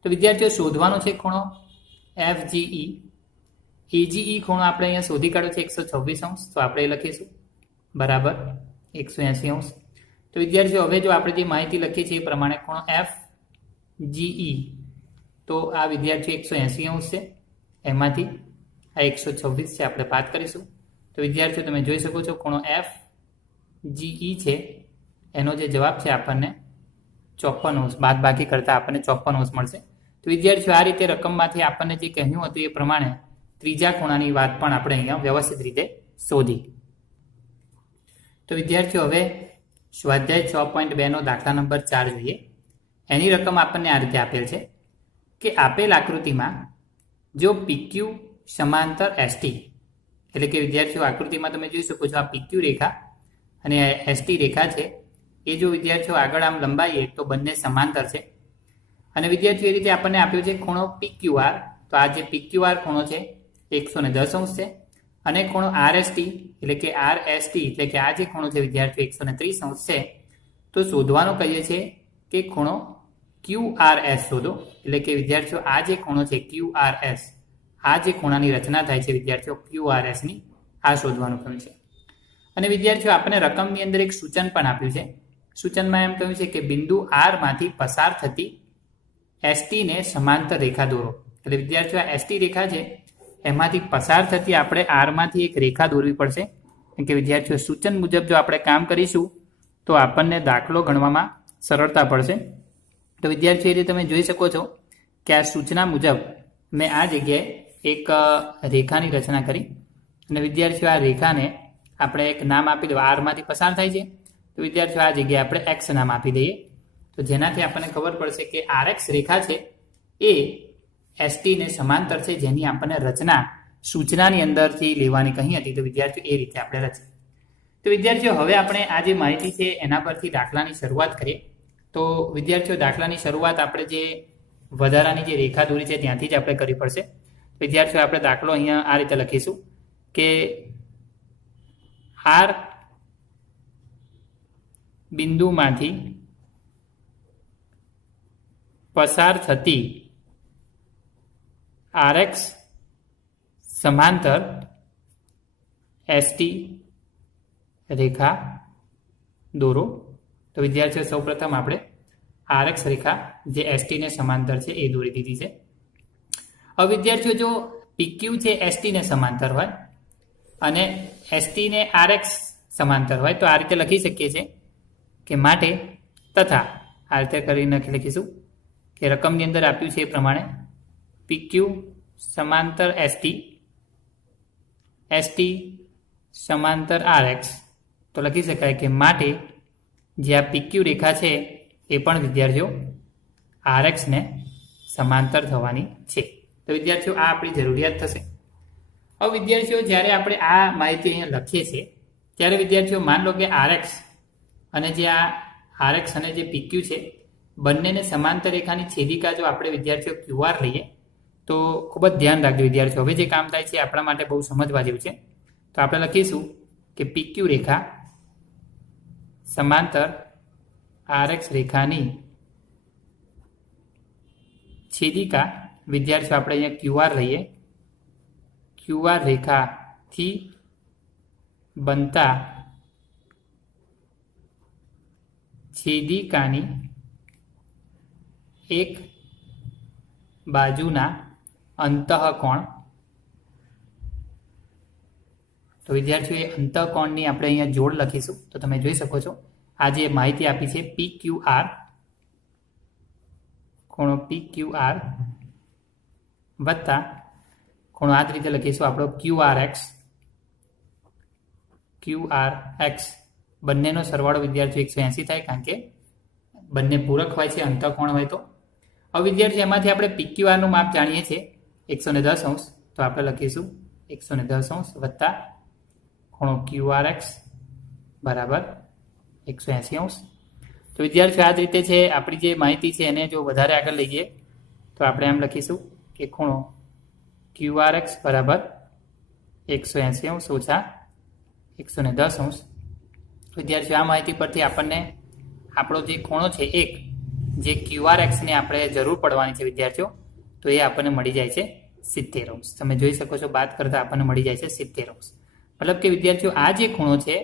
તો વિદ્યાર્થીઓ શોધવાનો છે ખૂણો FGE. AGE ખૂણો આપણે અહીંયા શોધી કાઢ્યો છે 126 તો આપણે એ લખીશું બરાબર 180. તો વિદ્યાર્થીઓ હવે જો આપણે જે માહિતી લખીએ છીએ એ પ્રમાણે ખૂણો FGE તો આ વિદ્યાર્થીઓ 180 છે, એમાંથી આ 126 છે આપણે બાદ કરીશું. તો વિદ્યાર્થીઓ તમે જોઈ શકો છો ખૂણો FGE છે એનો જે જવાબ છે આપણને 54 બાદ બાકી કરતા આપણને 54 મળશે. તો વિદ્યાર્થીઓ આ રીતે રકમમાંથી આપણને જે કહ્યું હતું એ પ્રમાણે ત્રીજા ખૂણાની વાત પણ આપણે અહીંયા વ્યવસ્થિત રીતે શોધી. તો વિદ્યાર્થીઓ હવે સ્વાધ્યાય 6.2 નો દાખલા નંબર 4 જોઈએ. એની રકમ આપણને આ રીતે આપેલ છે કે આપેલ આકૃતિમાં જો PQ સમાંતર ST, એટલે કે વિદ્યાર્થીઓ આકૃતિમાં તમે જોઈ શકો છો આ PQ રેખા અને ST રેખા છે એ જો વિદ્યાર્થીઓ આગળ આમ લંબાઈએ તો બંને સમાંતર છે. અને વિદ્યાર્થીઓ એ રીતે આપણને આપ્યો છે ખૂણો PQR. તો આ જે PQR ખૂણો છે 110 છે અને ખૂણો RST એટલે કે એટલે કે આ જે ખૂણો છે વિદ્યાર્થીઓ 130 છે. તો શોધવાનું કહીએ છીએ કે ખૂણો QRS શોધો. એટલે કે વિદ્યાર્થીઓ આ જે ખૂણો છે QRS, આ જે ખૂણાની રચના થાય છે વિદ્યાર્થીઓ QRS ની, આ શોધવાનું કહ્યું છે. અને વિદ્યાર્થીઓ આપણને રકમની અંદર એક સૂચન પણ આપ્યું છે. સૂચનમાં એમ કહ્યું છે કે બિંદુ R માંથી પસાર થતી ST ને સમાંતર રેખા દોરો. એટલે વિદ્યાર્થીઓ આ ST રેખા છે એમાંથી પસાર થતી આપણે R માંથી એક રેખા દોરવી પડશે. કેમ કે વિદ્યાર્થીઓ સૂચન મુજબ જો આપણે કામ કરીશું તો આપણને દાખલો ગણવામાં સરળતા પડશે. તો વિદ્યાર્થીઓ એ રીતે તમે જોઈ શકો છો કે આ સૂચના મુજબ મેં આ જગ્યાએ એક રેખાની રચના કરી અને વિદ્યાર્થીઓ આ રેખાને આપણે એક નામ આપી દો. R માંથી પસાર થાય છે તો વિદ્યાર્થીઓ આ જગ્યાએ આપણે X નામ આપી દઈએ. તો જેનાથી આપણને ખબર પડશે કે RX રેખા છે એ ST ને સમાંતર છે, જેની આપણને રચના સૂચનાની અંદરથી લેવાની કહી હતી. તો વિદ્યાર્થીઓ એ રીતે આપણે રચીએ. તો વિદ્યાર્થીઓ હવે આપણે આ જે માહિતી છે એના પરથી દાખલાની શરૂઆત કરીએ. તો વિદ્યાર્થીઓ દાખલાની શરૂઆત આપણે જે વધારાની જે રેખા દોરી છે ત્યાંથી જ આપણે કરવી પડશે. વિદ્યાર્થીઓ આપણે દાખલો અહીંયા આ રીતે લખીશું કે R બિંદુમાંથી પસાર થતી RX સમાંતર ST રેખા દોરો. તો વિદ્યાર્થીઓ સૌપ્રથમ આપણે RX રેખા જે ST ને સમાંતર છે એ દોરી દીધી છે. હવે વિદ્યાર્થીઓ જો PQ છે ST ને સમાંતર હોય અને ST ને RX સમાંતર હોય તો આ રીતે લખી શકીએ છીએ કે માટે તથા આ રીતે કરીને લખીશું કે રકમની અંદર આપ્યું છે એ પ્રમાણે PQ સમાંતર ST સમાંતર RX. તો લખી શકાય કે માટે જે આ PQ રેખા છે એ પણ વિદ્યાર્થીઓ RX ને સમાંતર થવાની છે. તો વિદ્યાર્થીઓ આ આપણી જરૂરિયાત થશે. હવે વિદ્યાર્થીઓ જ્યારે આપણે આ માહિતી અહીંયા લખીએ છીએ ત્યારે વિદ્યાર્થીઓ માન લો કે RX અને જે આ RX અને જે PQ છે બંનેને સમાંતર રેખાની છેદિકા જો આપણે વિદ્યાર્થીઓ QR લઈએ તો ખૂબ જ ધ્યાન રાખજો વિદ્યાર્થીઓ. હવે જે કામ થાય છે આપણા માટે બહુ સમજવા જેવું છે. તો આપણે લખીશું કે PQ રેખા સમાંતર RX રેખાની છેદિકા વિદ્યાર્થીઓ આપણે અહીંયા QR લઈએ. QR રેખાથી બનતા છેદિકાની એક બાજુના અંતઃકોણ. તો વિદ્યાર્થીઓ એ અંતઃકોણની આપણે અહીંયા જોડ લખીશું. તો તમે જોઈ શકો છો આ જે માહિતી આપી છે PQR, ખૂણો PQR વત્તા ખૂણો આ જ રીતે લખીશું આપણો QRX બંનેનો સરવાળો વિદ્યાર્થીઓ 180 થાય, કારણ કે બંને પૂરક હોય છે અંતઃકોણ હોય તો. હવે વિદ્યાર્થી એમાંથી આપણે PQR નું માપ જાણીએ છીએ 110°. તો આપણે લખીશું 110° વત્તા ખૂણો QRX બરાબર 180°. તો વિદ્યાર્થીઓ આ જ રીતે છે આપણી જે માહિતી છે એને જો વધારે આગળ લઈ જઈએ તો આપણે એમ લખીશું કે ખૂણો QRX બરાબર 180° ઓછા 110°. વિદ્યાર્થીઓ આ માહિતી પરથી આપણને આપણો જે ખૂણો છે એક જે QRX ને આપણે જરૂર પડવાની છે વિદ્યાર્થીઓ, તો એ આપણને મળી જાય છે 70°. તમે જોઈ શકો છો બાદ કરતા આપણને મળી જાય છે 70°. મતલબ કે વિદ્યાર્થીઓ આ જે ખૂણો છે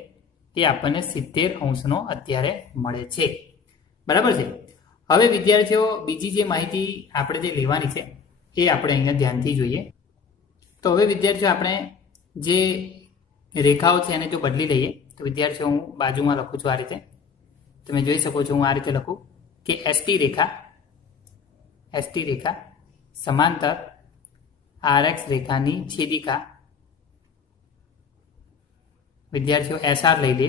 એ આપણને 70° અત્યારે મળે છે. બરાબર છે. હવે વિદ્યાર્થીઓ બીજી જે માહિતી આપણે જે લેવાની છે એ આપણે અહીંયા ધ્યાનથી જોઈએ. તો હવે વિદ્યાર્થીઓ આપણે જે રેખાઓ છે એને જો બદલી લઈએ તો વિદ્યાર્થીઓ હું બાજુમાં લખું છું આ રીતે. તમે જોઈ શકો છો હું આ રીતે લખું કે ST રેખા સમાંતર RX રેખાની છેદિકા વિદ્યાર્થીઓ SR લઈ લે.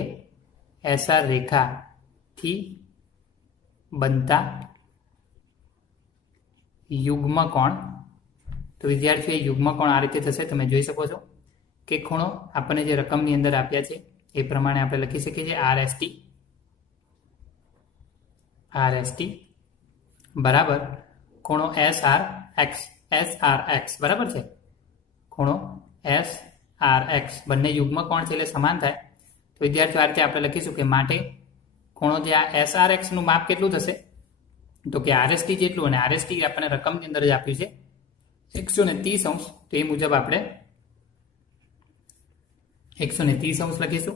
SR રેખાથી બનતા યુગ્મ કોણ. તો વિદ્યાર્થીઓ યુગ્મ કોણ આ રીતે થશે. તમે જોઈ શકો છો કે ખૂણો આપણને જે રકમની અંદર આપ્યા છે એ પ્રમાણે આપણે લખી શકીએ છીએ RST બરાબર ખૂણો SRX બરાબર છે. ખૂણો SRX બંને યુગ્મ કોણ છે એટલે સમાન થાય. તો વિદ્યાર્થીઓ આ રીતે આપણે લખીશું કે માટે ખૂણો જે આ SRX નું માપ કેટલું થશે તો કે RST જેટલું, અને RST આપણને રકમની અંદર જ આપ્યું છે 130°. તો એ મુજબ આપણે 130° લખીશું.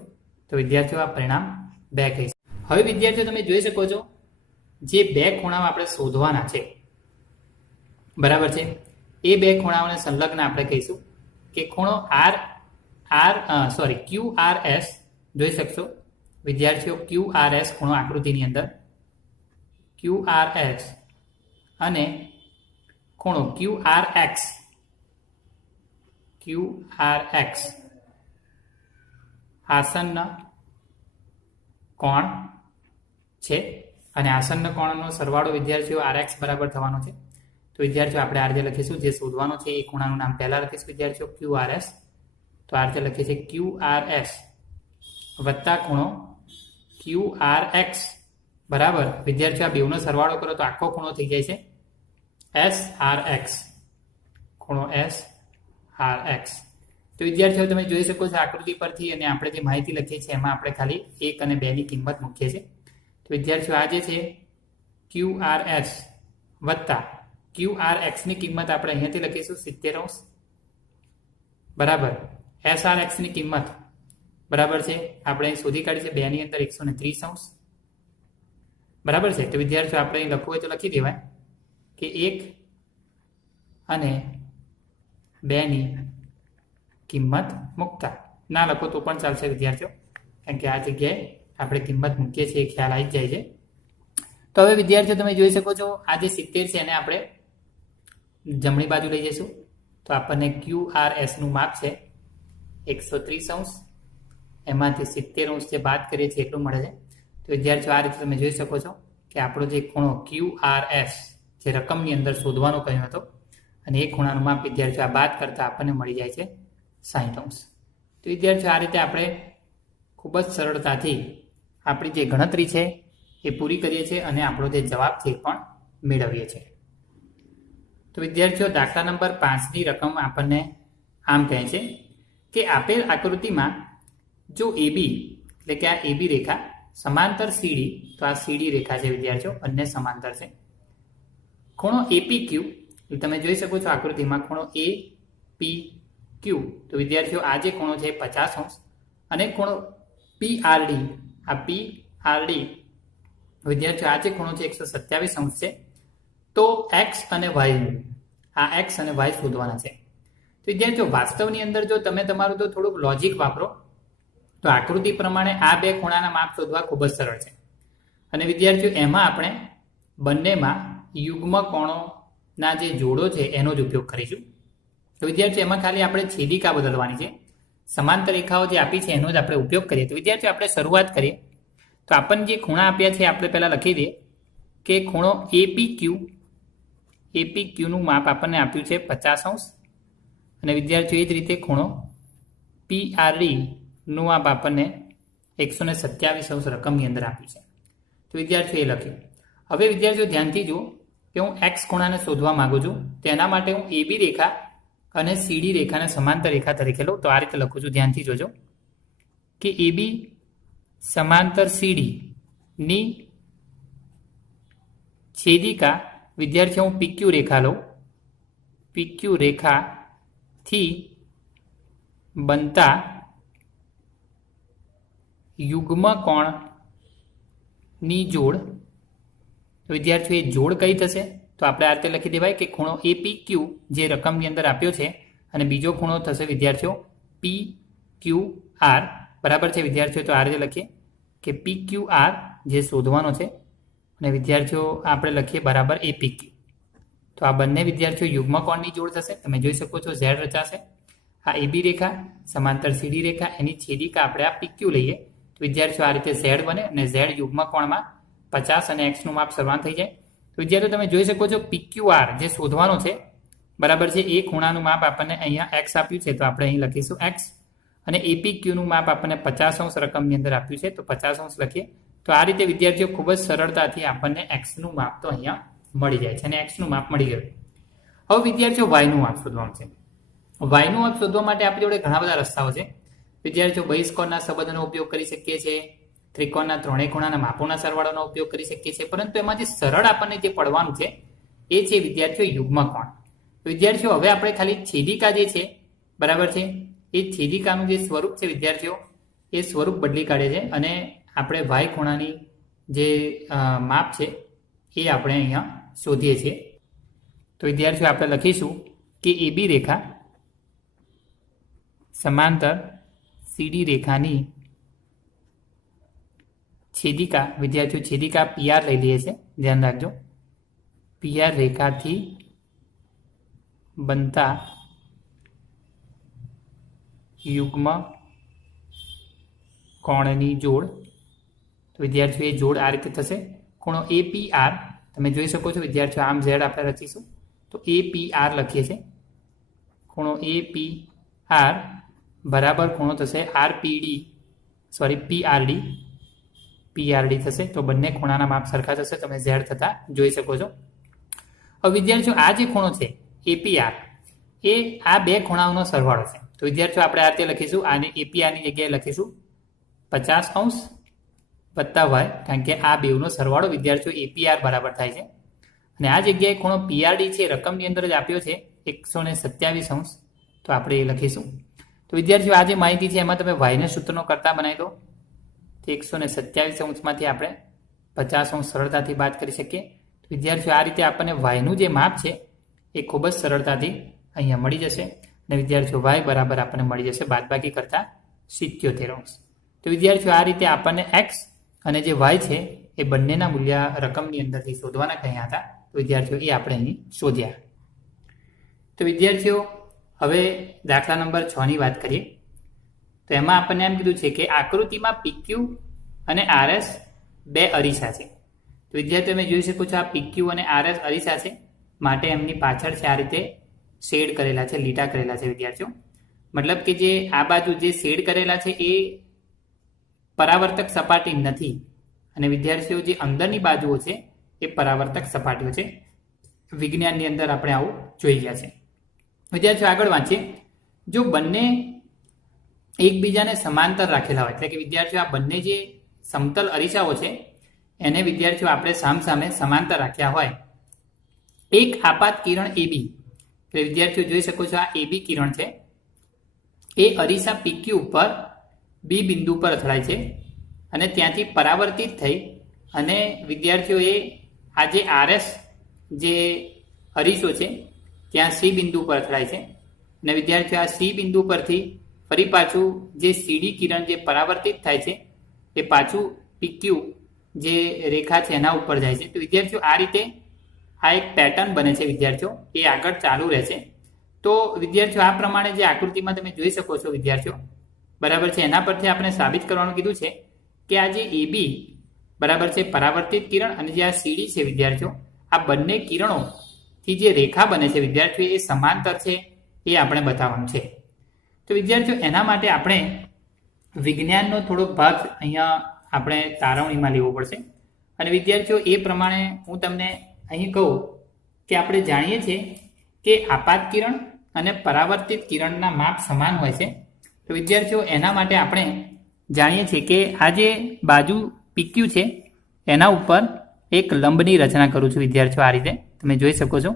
તો વિદ્યાર્થીઓ આ પરિણામ 2 કહીશું. હવે વિદ્યાર્થીઓ તમે જોઈ શકો છો જે બે ખૂણાઓ આપણે શોધવાના છે બરાબર છે એ બે ખૂણાઓને સંલગ્ન આપણે કહીશું કે ખૂણો QRS જોઈ શકશો વિદ્યાર્થીઓ QRS ખૂણો આકૃતિની અંદર QRS અને ખૂણો QRX આસન્ન કોણ છે અને આસન્ન કોણનો સરવાળો વિદ્યાર્થીઓ RX બરાબર થવાનો છે. તો વિદ્યાર્થીઓ આપણે આ રીતે લખીશું જે શોધવાનો છે એ ખૂણાનું નામ પહેલા લખીશું વિદ્યાર્થીઓ QRS. તો આ રીતે લખીએ છીએ QRS વત્તા ખૂણો QRX બરાબર વિદ્યાર્થીઓ આ બેવનો સરવાળો કરો તો આખો ખૂણો થઈ જાય છે SRX ખૂણો SRX. તો વિદ્યાર્થીઓ તમે જોઈ શકો છો આકૃતિ પરથી અને આપણે જે માહિતી લખીએ છીએ એમાં આપણે ખાલી 1 અને 2 ની કિંમત મૂકીએ છીએ. તો વિદ્યાર્થીઓ આ જે છે QRS વત્તા QRX ની કિંમત આપણે અહીંયાથી લખીશું 70° બરાબર. SRX ની કિંમત બરાબર છે આપણે અહીં શોધી કાઢી છે 2 ની અંદર 130° બરાબર છે. તો વિદ્યાર્થીઓ આપણે અહીં લખવું હોય તો લખી દેવાય કે 1 અને 2 ની કિંમત મૂકતા. ના લખો તો પણ ચાલશે વિદ્યાર્થીઓ, કારણ કે આ જગ્યાએ આપણે કિંમત મૂકીએ છીએ ખ્યાલ આવી જાય છે. તો હવે વિદ્યાર્થીઓ તમે જોઈ શકો છો આ જે 70 છે એને આપણે જમણી બાજુ લઈ જઈશું તો આપણને QRS નું માપ છે 130°. એમાંથી 70° જે બાદ કરીએ છીએ એટલું મળે છે. તો વિદ્યાર્થીઓ આ રીતે તમે જોઈ શકો છો કે આપણો જે ખૂણો QRS જે રકમની અંદર શોધવાનો કહ્યો હતો અને એ ખૂણાનું માપ વિદ્યાર્થીઓ આ બાદ કરતાં આપણને મળી જાય છે 60°. તો વિદ્યાર્થીઓ આ રીતે આપણે ખૂબ જ સરળતાથી આપણી જે ગણતરી છે એ પૂરી કરીએ છીએ અને આપણો જે જવાબ છે એ પણ મેળવીએ છીએ. તો વિદ્યાર્થીઓ દાખલા નંબર 5ની રકમ આપણને આમ કહે છે કે આપેલ આકૃતિમાં જો AB એટલે કે આ AB રેખા સમાંતર CD, તો આ CD રેખા છે વિદ્યાર્થીઓ, બંને સમાંતર છે. ખૂણો APQ એટલે તમે જોઈ શકો છો આકૃતિમાં ખૂણો APQ, તો વિદ્યાર્થીઓ આ જે ખૂણો છે 50°, અને ખૂણો PRD, આ PRD વિદ્યાર્થીઓ આ જે ખૂણો છે 127° છે. તો x અને y, આ x અને y શોધવાના છે. તો વિદ્યાર્થીઓ વાસ્તવની અંદર જો તમે તમારું તો થોડુંક લોજિક વાપરો તો આકૃતિ પ્રમાણે આ બે ખૂણાના માપ શોધવા ખૂબ જ સરળ છે. અને વિદ્યાર્થીઓ એમાં આપણે બંનેમાં યુગ્મ કોણોના જે જોડો છે એનો જ ઉપયોગ કરીશું. તો વિદ્યાર્થીઓ એમાં ખાલી આપણે છેદિકા બદલવાની છે, સમાંતર રેખાઓ જે આપી છે એનો જ આપણે ઉપયોગ કરીએ. તો વિદ્યાર્થીઓ આપણે શરૂઆત કરીએ તો આપણને જે ખૂણા આપ્યા છે આપણે પહેલા લખી દઈએ કે ખૂણો APQ નું માપ આપણને આપ્યું છે 50°, અને વિદ્યાર્થીઓ એ જ રીતે ખૂણો PRD નું માપ આપણને 127° રકમની અંદર આપ્યું છે. તો વિદ્યાર્થીઓ એ લખ્યું. હવે વિદ્યાર્થીઓ ધ્યાનથી જુઓ કે હું x ખૂણાને શોધવા માંગુ છું, તેના માટે હું AB રેખા અને CD રેખાને સમાંતર રેખા તરીકે લઉં. તો આ રીતે લખું છું, ધ્યાનથી જોજો કે AB સમાંતર CD ની છેદિકા વિદ્યાર્થીઓ હું PQ રેખા લઉં. PQ રેખાથી બનતા યુગ્મ કોણની જોડ. તો વિદ્યાર્થીઓ એ જોડ કઈ થશે? તો આપણે આ રીતે લખી દેવાય કે ખૂણો APQ જે રકમની અંદર આપ્યો છે, અને બીજો ખૂણો થશે વિદ્યાર્થીઓ PQR, બરાબર છે વિદ્યાર્થીઓ. તો આ રીતે લખીએ કે PQR જે શોધવાનો છે, અને વિદ્યાર્થીઓ આપણે લખીએ બરાબર APQ. તો આ બંને વિદ્યાર્થીઓ યુગ્મ કોણની જોડ થશે. તમે જોઈ શકો છો Z રચાશે. આ AB રેખા સમાંતર CD રેખા, એની છેદિકા આપણે આ PQ લઈએ. તો વિદ્યાર્થીઓ આ રીતે Z બને, અને Z યુગ્મ કોણમાં 50 અને x નું માપ સમાન થઈ જાય. તો વિદ્યાર્થીઓ તમે જોઈ શકો છો PQR જે શોધવાનો છે, બરાબર છે, એ ખૂણાનું માપ આપણને અહીંયા x આપ્યું છે, તો આપણે અહીં લખીશું x. અને APQ નું માપ આપણને 50° રકમની અંદર આપ્યું છે, તો 50° લખીએ. તો આ રીતે વિદ્યાર્થીઓ ખૂબ જ સરળતાથી આપણને x નું માપ તો અહીંયા મળી જાય છે, અને x નું માપ મળી ગયું. હવે વિદ્યાર્થીઓ y નું માપ શોધવાનું છે. y નું માપ શોધવા માટે આપણી જોડે ઘણા બધા રસ્તાઓ છે. વિદ્યાર્થીઓ બહિષ્કોણના સંબંધનો ઉપયોગ કરી શકીએ છીએ, ત્રિકોણના ત્રણેય ખૂણાના માપોના સરવાળાનો ઉપયોગ કરી શકીએ છીએ, પરંતુ એમાં જે સરળ આપણને જે પડવાનું છે એ છે વિદ્યાર્થીઓ યુગ્મ કોણ. વિદ્યાર્થીઓ હવે આપણે ખાલી છેદિકા જે છે, બરાબર છે, એ છેદિકાનું જે સ્વરૂપ છે વિદ્યાર્થીઓ એ સ્વરૂપ બદલી કાઢે છે, અને આપણે y ખૂણાની જે માપ છે એ આપણે અહીંયા શોધીએ છીએ. તો વિદ્યાર્થીઓ આપણે લખીશું કે AB રેખા સમાંતર CD રેખાની છેદિકા, વિદ્યાર્થીઓ છેદિકા PR લઈ લઈએ છીએ, ધ્યાન રાખજો. PR રેખાથી બનતા યુગ્મ કોણની જોડ. તો વિદ્યાર્થીઓ એ જોડ આ રીતે થશે. ખૂણો APR તમે જોઈ શકો છો વિદ્યાર્થીઓ, આમ Z આપણે રચીશું તો APR લખીએ છીએ. ખૂણો APR બરાબર ખૂણો થશે PRD થશે. તો બંને ખૂણાના માપ સરખા થશે, તમે Z થતા જોઈ શકો છો. હવે વિદ્યાર્થીઓ આ જે ખૂણો છે APR એ આ બે ખૂણાઓનો સરવાળો છે. તો વિદ્યાર્થીઓ આપણે આ રીતે લખીશું, આને APR ની જગ્યાએ લખીશું 50° વત્તા y, કારણ કે આ બેવનો સરવાળો વિદ્યાર્થીઓ APR બરાબર થાય છે. અને આ જગ્યાએ ખૂણો PRD છે રકમની અંદર જ આપ્યો છે 127°, તો આપણે એ લખીશું. તો વિદ્યાર્થીઓ આ જે માહિતી છે એમાં તમે y ને સૂત્રનો કરતા બનાવી દો, તો 127° માંથી આપણે 50° સરળતાથી બાદ કરી શકીએ. તો વિદ્યાર્થીઓ આ રીતે આપણને y નું જે માપ છે એ ખૂબ જ સરળતાથી અહીંયા મળી જશે, અને વિદ્યાર્થીઓ y બરાબર આપણને મળી જશે બાદબાકી કરતા 77°. તો વિદ્યાર્થીઓ આ રીતે આપણને x અને જે y છે એ બંનેના મૂલ્ય રકમની અંદરથી શોધવાના કહ્યા હતા. તો વિદ્યાર્થીઓ એ આપણે અહીં શોધ્યા. તો વિદ્યાર્થીઓ હવે દાખલા નંબર 6 ની વાત કરીએ. તો એમાં આપણને એમ કીધું છે કે આકૃતિમાં PQ અને RS બે અરીસા છે. તો વિદ્યાર્થીઓ તમે જોઈ શકો છો આ PQ અને RS અરીસા છે, માટે એમની પાછળ છે આ રીતે શેડ કરેલા છે, લીટા કરેલા છે વિદ્યાર્થીઓ. મતલબ કે જે આ બાજુ જે શેડ કરેલા છે એ પરાવર્તક સપાટી નથી અને વિદ્યાર્થીઓ જે અંદરની બાજુઓ છે એ પરાવર્તક સપાટીઓ છે. વિજ્ઞાનની અંદર આપણે આવું જોઈ ગયા છે. વિદ્યાર્થીઓ આગળ વાંચીએ. જો બંને એકબીજાને સમાંતર રાખેલા હોય એટલે કે વિદ્યાર્થીઓ આ બંને જે સમતલ અરીસાઓ છે એને વિદ્યાર્થીઓ આપણે સામસામે સમાંતર રાખ્યા હોય, એક આપાત કિરણ એબી એટલે વિદ્યાર્થીઓ જોઈ શકો છો આ એબી કિરણ છે એ અરીસા પીક્યુ ઉપર બી બિંદુ પર અથડાય છે અને ત્યાંથી પરાવર્તિત થઈ અને વિદ્યાર્થીઓએ આ જે આરએસ જે અરીસો છે ત્યાં સી બિંદુ પર અથડાય છે અને વિદ્યાર્થીઓ આ સી બિંદુ પરથી ફરી પાછું જે સીડી કિરણ જે પરાવર્તિત થાય છે એ પાછું પીક્યુ જે રેખા છે એના ઉપર જાય છે. તો વિદ્યાર્થીઓ આ રીતે આ એક પેટર્ન બને છે વિદ્યાર્થીઓ, એ આગળ ચાલુ રહે છે. તો વિદ્યાર્થીઓ આ પ્રમાણે જે આકૃતિમાં તમે જોઈ શકો છો વિદ્યાર્થીઓ, બરાબર છે, એના પરથી આપણે સાબિત કરવાનું કીધું છે કે આ જે એબી બરાબર છે પરાવર્તિત કિરણ અને જે આ સીડી છે વિદ્યાર્થીઓ, આ બંને કિરણોથી જે રેખા બને છે વિદ્યાર્થીઓ એ સમાંતર છે એ આપણે બતાવવાનું છે. તો વિદ્યાર્થીઓ એના માટે આપણે વિજ્ઞાનનો થોડોક ભાગ અહીંયા આપણે તારવણીમાં લેવો પડશે અને વિદ્યાર્થીઓ એ પ્રમાણે હું તમને અહીં કહું કે આપણે જાણીએ છીએ કે આપાત કિરણ અને પરાવર્તિત કિરણના માપ સમાન હોય છે. તો વિદ્યાર્થીઓ એના માટે આપણે જાણીએ છીએ કે આ જે બાજુ પીક્યુ છે એના ઉપર એક લંબની રચના કરું છું વિદ્યાર્થીઓ, આ રીતે તમે જોઈ શકો છો.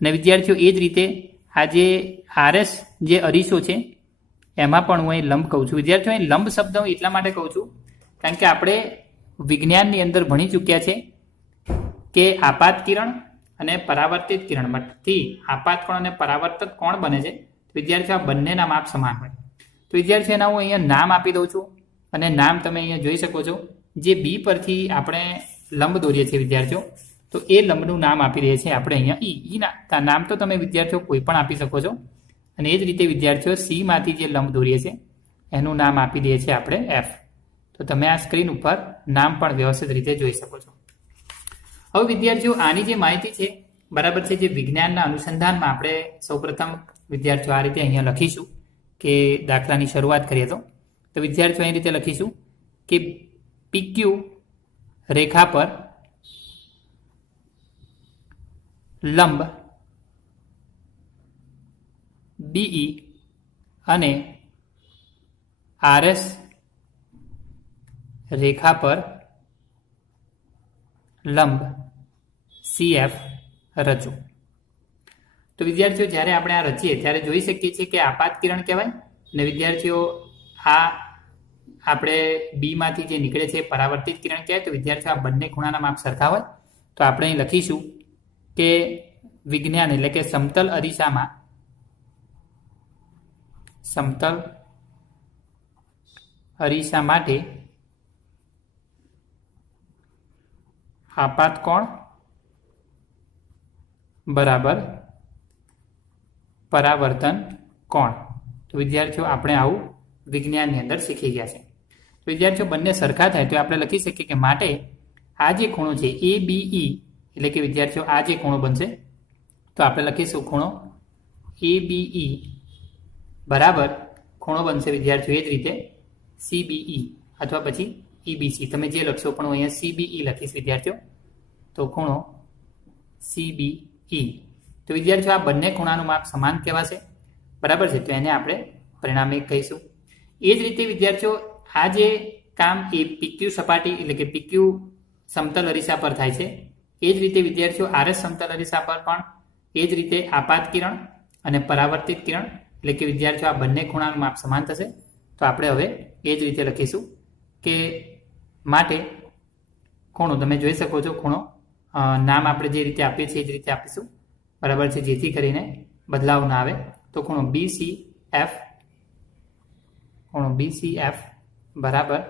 અને વિદ્યાર્થીઓ એ જ રીતે આ જે આરએસ જે અરીસો છે એમાં પણ હું અહીં લંબ કહું છું. વિદ્યાર્થીઓ અહીં લંબ શબ્દ હું એટલા માટે કહું છું કારણ કે આપણે વિજ્ઞાનની અંદર ભણી ચૂક્યા છે કે આપાત કિરણ અને પરાવર્તિત કિરણમાંથી આપાત કોણ અને પરાવર્તિત કોણ બને છે. વિદ્યાર્થીઓ આ બંનેના માપ સમાન હોય. તો વિદ્યાર્થીઓ એના હું અહીંયા નામ આપી દઉં છું અને નામ તમે અહીંયા જોઈ શકો છો. જે બી પરથી આપણે લંબ દોરીએ છીએ વિદ્યાર્થીઓ, તો એ લંબનું નામ આપી દઈએ છીએ આપણે અહીંયા ઈના નામ તો તમે વિદ્યાર્થીઓ કોઈ પણ આપી શકો છો. અને એ જ રીતે વિદ્યાર્થીઓ સી માંથી જે લંબ દોરીએ છીએ એનું નામ આપી દઈએ છીએ આપણે એફ. તો તમે આ સ્ક્રીન ઉપર નામ પણ વ્યવસ્થિત રીતે જોઈ શકો છો. હવે વિદ્યાર્થીઓ આની જે માહિતી છે બરાબર છે, જે વિજ્ઞાનના અનુસંધાનમાં આપણે સૌપ્રથમ વિદ્યાર્થીઓ આ રીતે અહીંયા લખીશું કે દાખલાની શરૂઆત કરીએ તો વિદ્યાર્થીઓ અહીં રીતે લખીશું કે પીક્યુ રેખા પર લંબ બીઈ અને આરએસ રેખા પર લંબ સીએફ રચો. તો વિદ્યાર્થીઓ જ્યારે આપણે આ રચીએ ત્યારે જોઈ શકીએ છીએ કે આપાત કિરણ કહેવાય અને વિદ્યાર્થીઓ આ આપણે બી માંથી જે નીકળે છે પરાવર્તિત કિરણ કહેવાય. તો વિદ્યાર્થીઓ આ બંને ખૂણાના માપ સરખા હોય તો આપણે અહીં લખીશું કે વિજ્ઞાન એટલે કે સમતલ અરીસામાં સમતલ અરીસા માટે આપાત કોણ બરાબર પરાવર્તન કોણ. તો વિદ્યાર્થીઓ આપણે આવું વિજ્ઞાનની અંદર શીખી ગયા છે. તો વિદ્યાર્થીઓ બંને સરખા થાય તો આપણે લખી શકીએ કે માટે આ જે ખૂણો છે એ બી ઈ એટલે કે વિદ્યાર્થીઓ આ જે ખૂણો બનશે તો આપણે લખીશું ખૂણો એ બી ઈ બરાબર ખૂણો બનશે વિદ્યાર્થીઓ એ જ રીતે સીબીઈ અથવા પછી ઈબીસી, તમે જે લખશો પણ હું અહીંયા સીબીઈ લખીશ વિદ્યાર્થીઓ. તો ખૂણો સીબીઈ. તો વિદ્યાર્થીઓ આ બંને ખૂણાનું માપ સમાન કહેવાશે બરાબર છે. તો એને આપણે પરિણામે કહીશું. એ જ રીતે વિદ્યાર્થીઓ આ જે કામ એ પીક્યુ સપાટી એટલે કે પીક્યુ સમતલ અરીસા પર થાય છે એ જ રીતે વિદ્યાર્થીઓ આરએસ સમતલ અરીસા પર પણ એ જ રીતે આપાત કિરણ અને પરાવર્તિત કિરણ એટલે કે વિદ્યાર્થીઓ આ બંને ખૂણાનું માપ સમાન થશે. તો આપણે હવે એ જ રીતે લખીશું કે માટે ખૂણો તમે જોઈ શકો છો, ખૂણો નામ આપણે જે રીતે આપીએ છીએ એ જ રીતે આપીશું બરાબર છે, જેથી કરીને બદલાવ ના આવે. તો ખૂણો BCF ખૂણો BCF બરાબર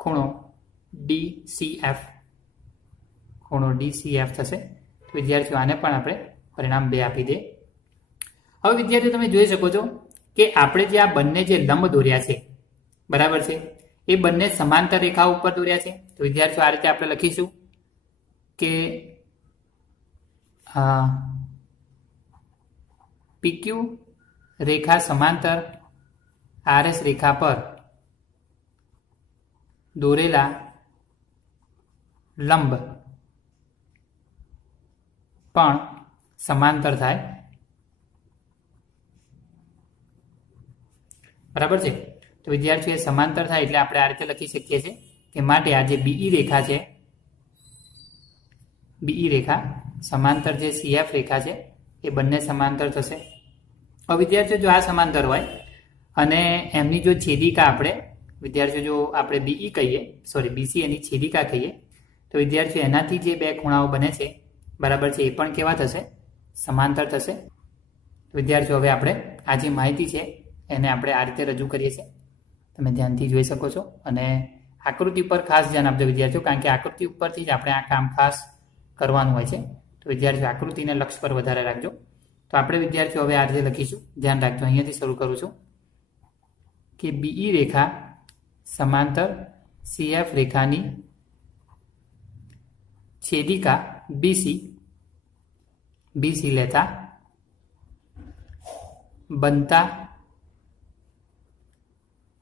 ખૂણો DCF ખૂણો DCF થશે. તો વિદ્યાર્થીઓ આને પણ આપણે પરિણામ 2 આપી દે. હવે વિદ્યાર્થીઓ તમે જોઈ શકો છો કે આપણે જે આ બંને જે લંબ દોર્યા છે બરાબર છે એ બંને સમાંતર રેખા ઉપર દોર્યા છે. તો વિદ્યાર્થીઓ આ રીતે આપણે લખીશું કે PQ રેખા સમાંતર RS રેખા પર દોરેલા લંબ પણ સમાંતર થાય, બરાબર છે। તો વિદ્યાર્થીઓ સમાંતર થાય એટલે આપણે આ રીતે લખી શકીએ છીએ કે માટે આ જે BE રેખા છે, BE રેખા સમાંતર જે CF રેખા છે એ બંને સમાંતર થશે। હવે વિદ્યાર્થીઓ જો આ સમાંતર હોય અને એમની જો છેદિકા આપણે વિદ્યાર્થીઓ જો આપણે BC એની છેદિકા કહીએ તો વિદ્યાર્થીઓ એનાથી જે બે ખૂણાઓ બને છે, બરાબર છે, એ પણ કેવા થશે? સમાંતર થશે। વિદ્યાર્થીઓ હવે આપણે આ જે માહિતી છે એને આપણે આ રીતે રજૂ કરીએ છીએ, તમે ધ્યાનથી જોઈ શકો છો। અને આકૃતિ પર ખાસ ધ્યાન આપજો વિદ્યાર્થીઓ, કારણ કે આકૃતિ ઉપરથી જ આપણે આ કામ ખાસ કરવાનું હોય છે। તો વિદ્યાર્થીઓ આકૃતિને લક્ષ્ય પર વધારે રાખજો। તો આપણે વિદ્યાર્થીઓ હવે આ રીતે લખીશું, ધ્યાન રાખજો। અહીંયાથી શરૂ કરું છું કે BE રેખા સમાંતર CF રેખાની છેદિકા BC લેતા બનતા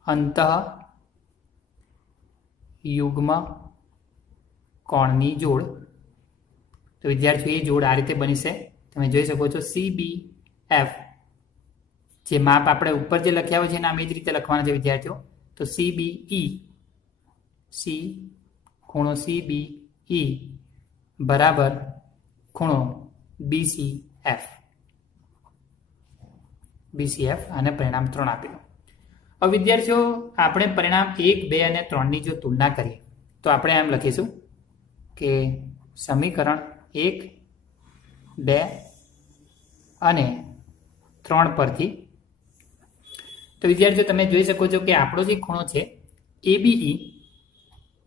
અંતઃ યુગ્મ કોણની જોડ। તો વિદ્યાર્થીઓ એ જોડ આ રીતે બની છે, તમે જોઈ શકો છો। CBF જે માપ આપણે ઉપર જે લખ્યા હોય છે એના એ જ રીતે લખવાના છે વિદ્યાર્થીઓ। તો CBE ખૂણો CBE બરાબર ખૂણો BCF અને પરિણામ 3 આપેલું। હવે વિદ્યાર્થીઓ આપણે પરિણામ 1, 2 અને 3ની જો તુલના કરીએ તો આપણે એમ લખીશું કે સમીકરણ 1, 2 અને 3 પરથી તો વિદ્યાર્થીઓ તમે જોઈ શકો છો કે આપણો જે ખૂણો છે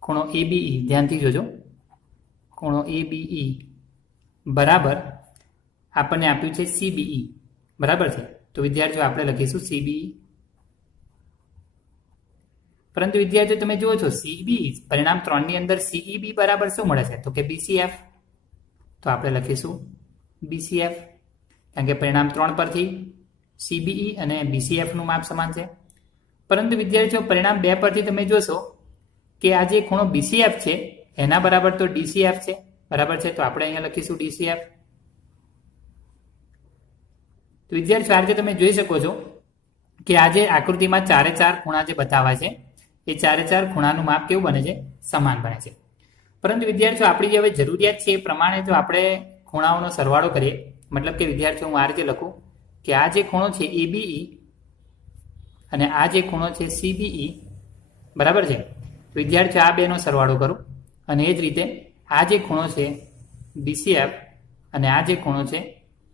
ખૂણો ABE ધ્યાનથી જોજો, ખૂણો ABE બરાબર આપણને આપ્યું છે CBE, બરાબર છે। તો વિદ્યાર્થીઓ આપણે લખીશું CBE, પરંતુ વિદ્યાર્થીઓ તમે જુઓ છો CBE પરિણામ 3ની અંદર CEB બરાબર શું મળે છે? તો કે BCF। તો આપણે લખીશું BCF, કારણ કે પરિણામ 3 પરથી CBE અને BCF નું માપ સમાન છે। પરંતુ વિદ્યાર્થીઓ પરિણામ 2 પરથી તમે જોશો કે આ જે ખૂણો BCF છે એના બરાબર તો DCF છે, બરાબર છે। તો આપણે અહીંયા લખીશું DCF। તો વિદ્યાર્થીઓ આ રીતે તમે જોઈ શકો છો કે આ જે આકૃતિમાં 4 ખૂણા જે બતાવ્યા છે એ 4 ખૂણાનું માપ કેવું બને છે? સમાન બને છે। પરંતુ વિદ્યાર્થીઓ આપણી જે હવે જરૂરિયાત છે એ પ્રમાણે જો આપણે ખૂણાઓનો સરવાળો કરીએ, મતલબ કે વિદ્યાર્થીઓ હું આ રીતે લખું કે આ જે ખૂણો છે ABE અને આ જે ખૂણો છે CBE, બરાબર છે। વિદ્યાર્થીઓ આ બેનો સરવાળો કરું અને એ જ રીતે આ જે ખૂણો છે BCF અને આ જે ખૂણો છે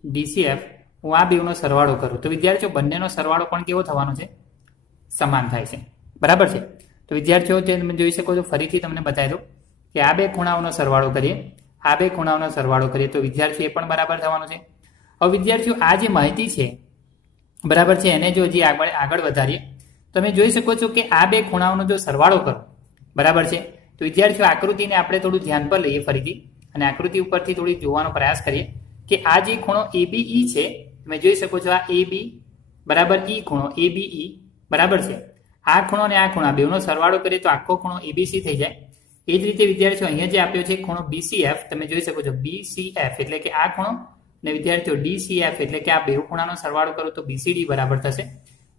DCF, હું આ બેનો સરવાળો કરું તો વિદ્યાર્થીઓ બંનેનો સરવાળો પણ કેવો થવાનો છે? સમાન થાય છે, બરાબર છે। તો વિદ્યાર્થીઓ જે તમે જોઈ શકો છો, ફરીથી તમને બતાવી દઉં કે આ બે ખૂણાઓનો સરવાળો કરીએ, આ બે ખૂણાઓનો સરવાળો કરીએ તો વિદ્યાર્થીઓ એ પણ બરાબર થવાનો છે। હવે વિદ્યાર્થીઓ આ જે માહિતી છે, બરાબર છે, એને જો હજી આગળ વધારીએ તમે જોઈ શકો છો કે આ બે ખૂણાઓનો જો સરવાળો કરો, બરાબર છે, તો વિદ્યાર્થીઓ આકૃતિને આપણે થોડું ધ્યાન પર લઈએ ફરીથી અને આકૃતિ ઉપરથી થોડી જોવાનો પ્રયાસ કરીએ કે આ જે ખૂણો ABE છે, તમે જોઈ શકો છો આ AB બરાબર E ખૂણો ABE, બરાબર છે। આ ખૂણો અને આ ખૂણા બેનો સરવાળો કરીએ તો આખો ખૂણો ABC થઈ જાય। એ જ રીતે વિદ્યાર્થીઓ અહીંયા જે આપ્યો છે ખૂણો BCF, તમે જોઈ શકો છો BCF એટલે કે આ ખૂણો અને વિદ્યાર્થીઓ DCF એટલે કે આ બે ખૂણાનો સરવાળો કરો તો BCD બરાબર થશે।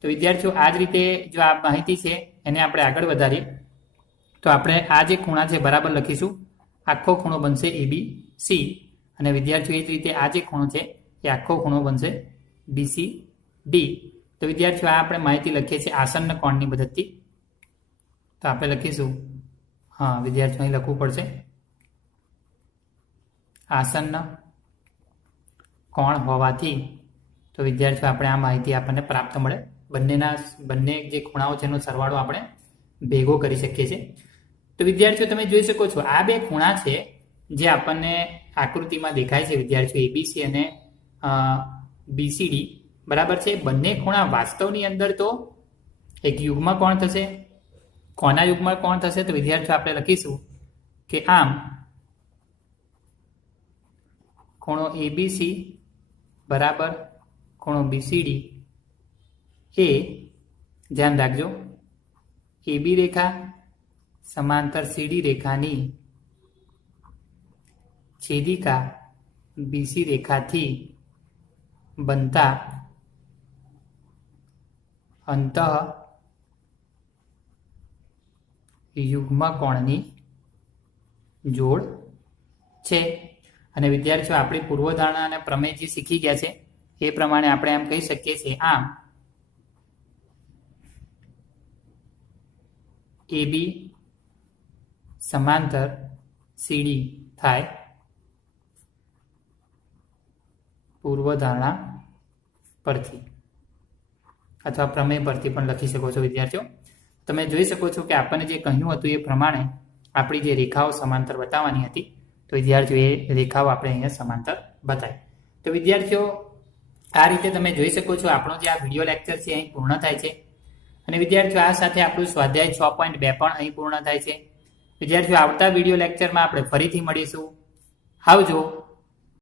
તો વિદ્યાર્થીઓ આ જ રીતે જો આ માહિતી છે એને આપણે આગળ વધારીએ તો આપણે આ જે ખૂણા છે બરાબર લખીશું, આખો ખૂણો બનશે ABC અને વિદ્યાર્થીઓ એ જ રીતે આ જે ખૂણો છે એ આખો ખૂણો બનશે BCD। તો વિદ્યાર્થીઓ આ આપણે માહિતી લખીએ છીએ આસન્ન કોણની મદદથી। તો આપણે લખીશું, હા વિદ્યાર્થીઓ અહીં લખવું પડશે આસન્ન કોણ હોવાથી, તો વિદ્યાર્થીઓ આપણે આ માહિતી આપણને પ્રાપ્ત મળે। બંને જે ખૂણાઓ છે એનો સરવાળો આપણે ભેગો કરી શકીએ છીએ। તો વિદ્યાર્થીઓ તમે જોઈ શકો છો આ બે ખૂણા છે જે આપણને આકૃતિમાં દેખાય છે વિદ્યાર્થીઓ ABC અને BCD, બરાબર છે। બંને ખૂણા વાસ્તવની અંદર તો એક યુગ્મ કોણ થશે, કોના યુગ્મ કોણ થશે? તો વિદ્યાર્થીઓ આપણે લખીશું કે આમ ખૂણો ABC બરાબર ખૂણો BCD એ ધ્યાન રાખજો AB રેખા સમાંતર CD રેખાની છેદિકા BC રેખાથી બનતા અંતઃ યુગ્મ કોણની જોડ છે. અને વિદ્યાર્થીઓ આપણી પૂર્વધારણા અને પ્રમેય જે શીખી ગયા છે એ પ્રમાણે આપણે એમ કહી શકીએ છીએ આમ AB સમાંતર CD થાય પૂર્વધારણા પરથી અથવા પ્રમેય પરથી પણ લખી શકો છો. વિદ્યાર્થીઓ તમે જોઈ શકો છો કે આપણને જે કહ્યું હતું એ પ્રમાણે આપણી જે રેખાઓ સમાંતર બતાવવાની હતી તો વિદ્યાર્થીઓ એ રેખાઓ આપણે અહીંયા સમાંતર બતાવી. તો વિદ્યાર્થીઓ આ રીતે તમે જોઈ શકો છો આપણો જે આ વિડીયો લેક્ચર છે અહીં પૂર્ણ થાય છે. અને વિદ્યાર્થીઓ આ સાથે આપણું સ્વાધ્યાય 6.2 પણ અહીં પૂર્ણ થાય છે. વિદ્યાર્થીઓ આવતા વિડીયો લેક્ચરમાં આપણે ફરીથી મળીશું. આવજો.